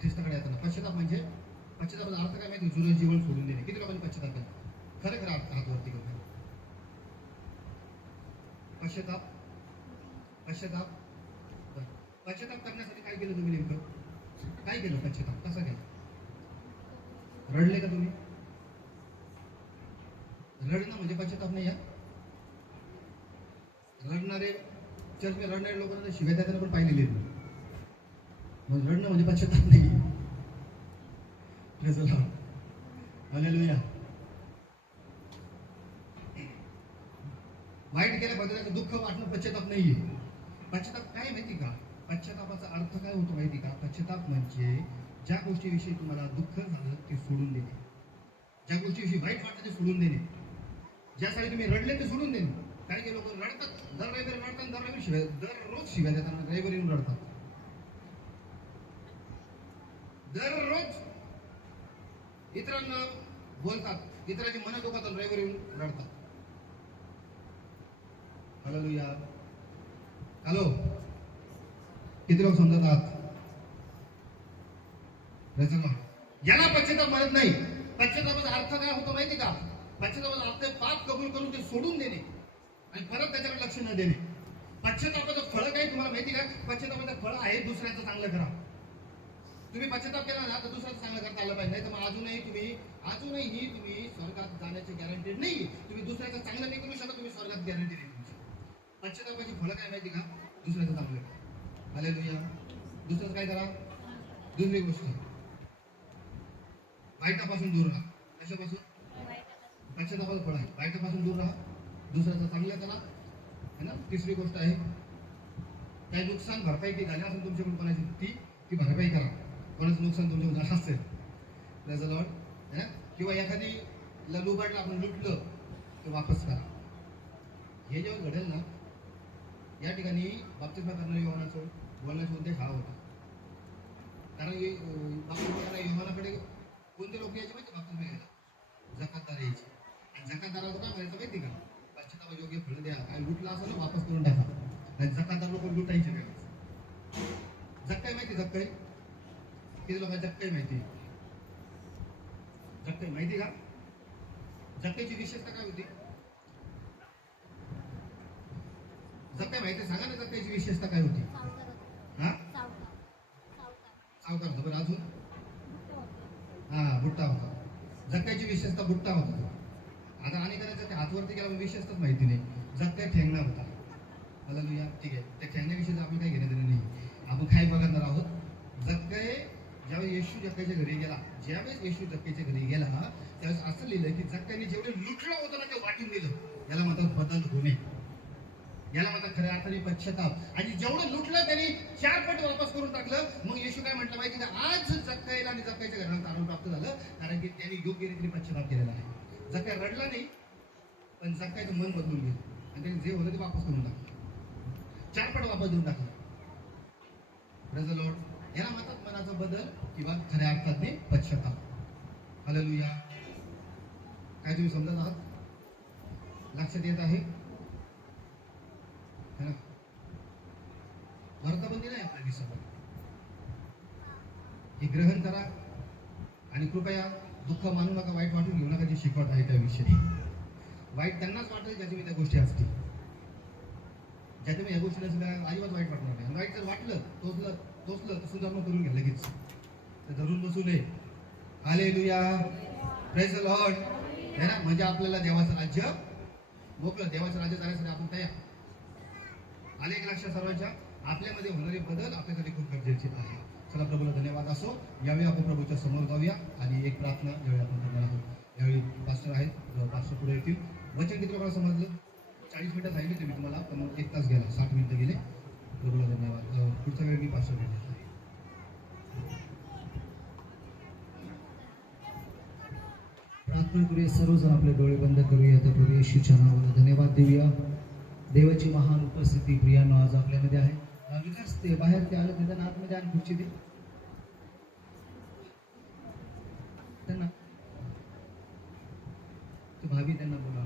ख्रिस्ताकडे येताना? पश्चातापाचा अर्थ काय माहिती? जुनं जीवन सोडून देणे. किती लोकांनी पश्चाताप केला? खरं खरं हात वरती करून. पश्चाताप करण्यासाठी काय केलं तुम्ही नेमकं? काय केलं? पश्चाताप कसा केला? रडले का तुम्ही? रडणं म्हणजे पश्चाताप नाही. रडणारे चर्चमध्ये रडणारे लोकांना शिव्या देताना पण पाहिलेले आहेत. मग रडणं म्हणजे पश्चाताप नाही. हालेलुया. वाईट केल्याबद्दल दुःख वाटणं पश्चाताप नाहीये. पश्चाताप काय माहिती का? पश्चातापाचा अर्थ काय होतो माहिती का? पश्चाताप म्हणजे ज्या गोष्टीविषयी तुम्हाला दुःख झालं ते सोडून देणे, ज्या गोष्टीविषयी वाईट वाटतं ते सोडून देणे, ज्यासाठी तुम्ही रडले ते सोडून देणे. काही काही लोक रडतात, दर रविवारी रडतात, दररोज शिव्या देतात, रविवारी येऊन रडतात, दररोज इतरांना बोलतात, इतरांची मनं दुखतात, रविवारी येऊन रडतात. हालेलुया. हॅलो, किती लोक समजत आहात? याला पश्चाताप म्हणत नाही. पश्चातापाचा अर्थ काय होतो माहिती का? पश्चातापाचा अर्थ पाप कबूल करून ते सोडून देणे आणि परत त्याच्याकडे लक्ष न देणे. पश्चातापाचं फळ काय तुम्हाला माहिती का? पश्चातापाचं फळ आहे दुसऱ्याचं चांगलं करा. तुम्ही पश्चाताप केला ना तर दुसऱ्याचं चांगलं करता आलं पाहिजे. नाही तर मग अजूनही तुम्ही स्वर्गात जाण्याची गॅरंटी नाही. तुम्ही दुसऱ्याचं चांगलं नाही करू शकत, तुम्ही स्वर्गात गॅरंटी नाही तुमची. पश्चातापाची फळं काय माहिती का? दुसऱ्याचं चांगलं करा. हालेलुया. दुसरं काय करा? दुसरी गोष्ट, वाईटापासून दूर राहा. कशापासून? पश्चातापाचं फळ आहे, वाईटापासून दूर राहा, दुसऱ्याचं चांगलं करा, है ना. तिसरी गोष्ट आहे, काही नुकसान भरपाई की झाली असेल तुमच्याकडून कोणाची ती भरपाई करा. कोणाचं नुकसान तुमच्याकडून झालं असेल, प्रेज द लॉर्ड, है ना. किंवा एखादी लुबाडलं, आपण लुटलं ते वापस करा. हे जेव्हा घडेल ना, या ठिकाणी बाप्तिस्मा करणाऱ्या योहानाचं बोलण्याचा उद्देश हा होता. कारण बाप्तिस्मा करणाऱ्या योहानाकडे कोणते लोक यायचे माहिती? बाप्तिस्मा घ्यायला जकातदार यायचे. आणि जकातदाराचं काय म्हणायचं माहिती का? पश्चाताप योग्य फळ द्या. काय लुटला असं ना वापस करून टाका. आणि जकातदार लोक लुटायचे काय? जक्काई माहिती? जक्काई किती लोकांना जक्काई माहिती? जक्काई माहिती का? जक्काईची विशेषता काय होती? जक्काई माहिती सांगा ना. जक्काईची विशेषता काय होती? हा, सावकार होता. बरं, अजून? हा, बुट्टा होता. जक्काईची विशेषता बुट्टा होता. आता अनेकांना ते हातवरती गेला विशेषताच माहिती नाही. जक्काई ठेंगणा होता. हालेलुया. ठीक आहे, त्या ठेंगण्याविषयी आपण काही घेणं देणं नाही. आपण काय बघणार आहोत? जक्काई ज्यावेळेस येशू जक्काईच्या घरी गेला, त्यावेळेस असं लिहिलं की जक्काईने जेवढे लुटलं होतं ना ते वाटून दिलं. याला म्हणतात बदल होणे, याला म्हणतात खऱ्या अर्थाने पश्चाताप. आणि जेवढं लुटलं त्यांनी 4 पट वापस करून टाकलं. मग येशू काय म्हटलं माहिती का? आज जक्काईला आणि जक्काईच्या घराला तारण प्राप्त झालं, कारण की त्यांनी योग्य रीतीने पश्चाताप केलेला आहे. जक्काई रडला नाही, पण जक्काईचं मन बदलून गेलं आणि त्यांनी जे होतं ते वापस करून टाकलं, 4 पट वापस देऊन टाकलं. Praise the Lord. याला म्हणतात मनाचा बदल किंवा खऱ्या अर्थाने पश्चाताप. हालेलुया. काय तुम्ही समजत आहात? लक्षात येत आहे? वर्तबंदी नाही आपल्या दिसत. हे ग्रहण करा आणि कृपया दुःख मानू नका, वाईट वाटून घेऊ नका. जे शिकवत आहे त्याविषयी वाईट त्यांनाच वाटेल ज्याच्या मी त्या गोष्टी असतील. ज्याच्या मी ह्या गोष्टी नसेल त्या अजिबात वाईट वाटणार नाही. वाईट जर वाटलं टोचलं तर सुधारणा करून घ्या लगेच, तर धरून बसू नये. हालेलुया. Praise the Lord. है ना. म्हणजे आपल्याला देवाचं राज्य मोकळं, देवाचं राज्य जाण्यासाठी आपण तयार. आले एक लक्षात सर्वांच्या? आपल्यामध्ये होणारे बदल आपल्यासाठी खूप गरजेचे आहे. चला, प्रभूला धन्यवाद असो. यावेळी आपण प्रभूच्या समोर जाऊया आणि एक प्रार्थना यावेळी आपण करणार आहोत. यावेळी पास्टर आहेत, पास्टर पुढे येतील. वचन किती लोकांना समजलं? 40 मिनिटं सांगितले मी तुम्हाला, पण 1 तास गेला, 60 मिनिटं गेले. प्रभूला धन्यवाद. पुढचा वेळ मी पास्टर घेतो. प्रार्थना करूया. सर्वजण आपले डोळे बंद करूया. तर प्रभू येशूच्या नावाला धन्यवाद देऊया. देवाची महान उपस्थिती प्रियानो आज आपल्यामध्ये आहे. विकास ते बाहेर ते आलं त्यांना आतमध्ये आणि खुर्ची दे त्यांना, भाभी त्यांना बोला.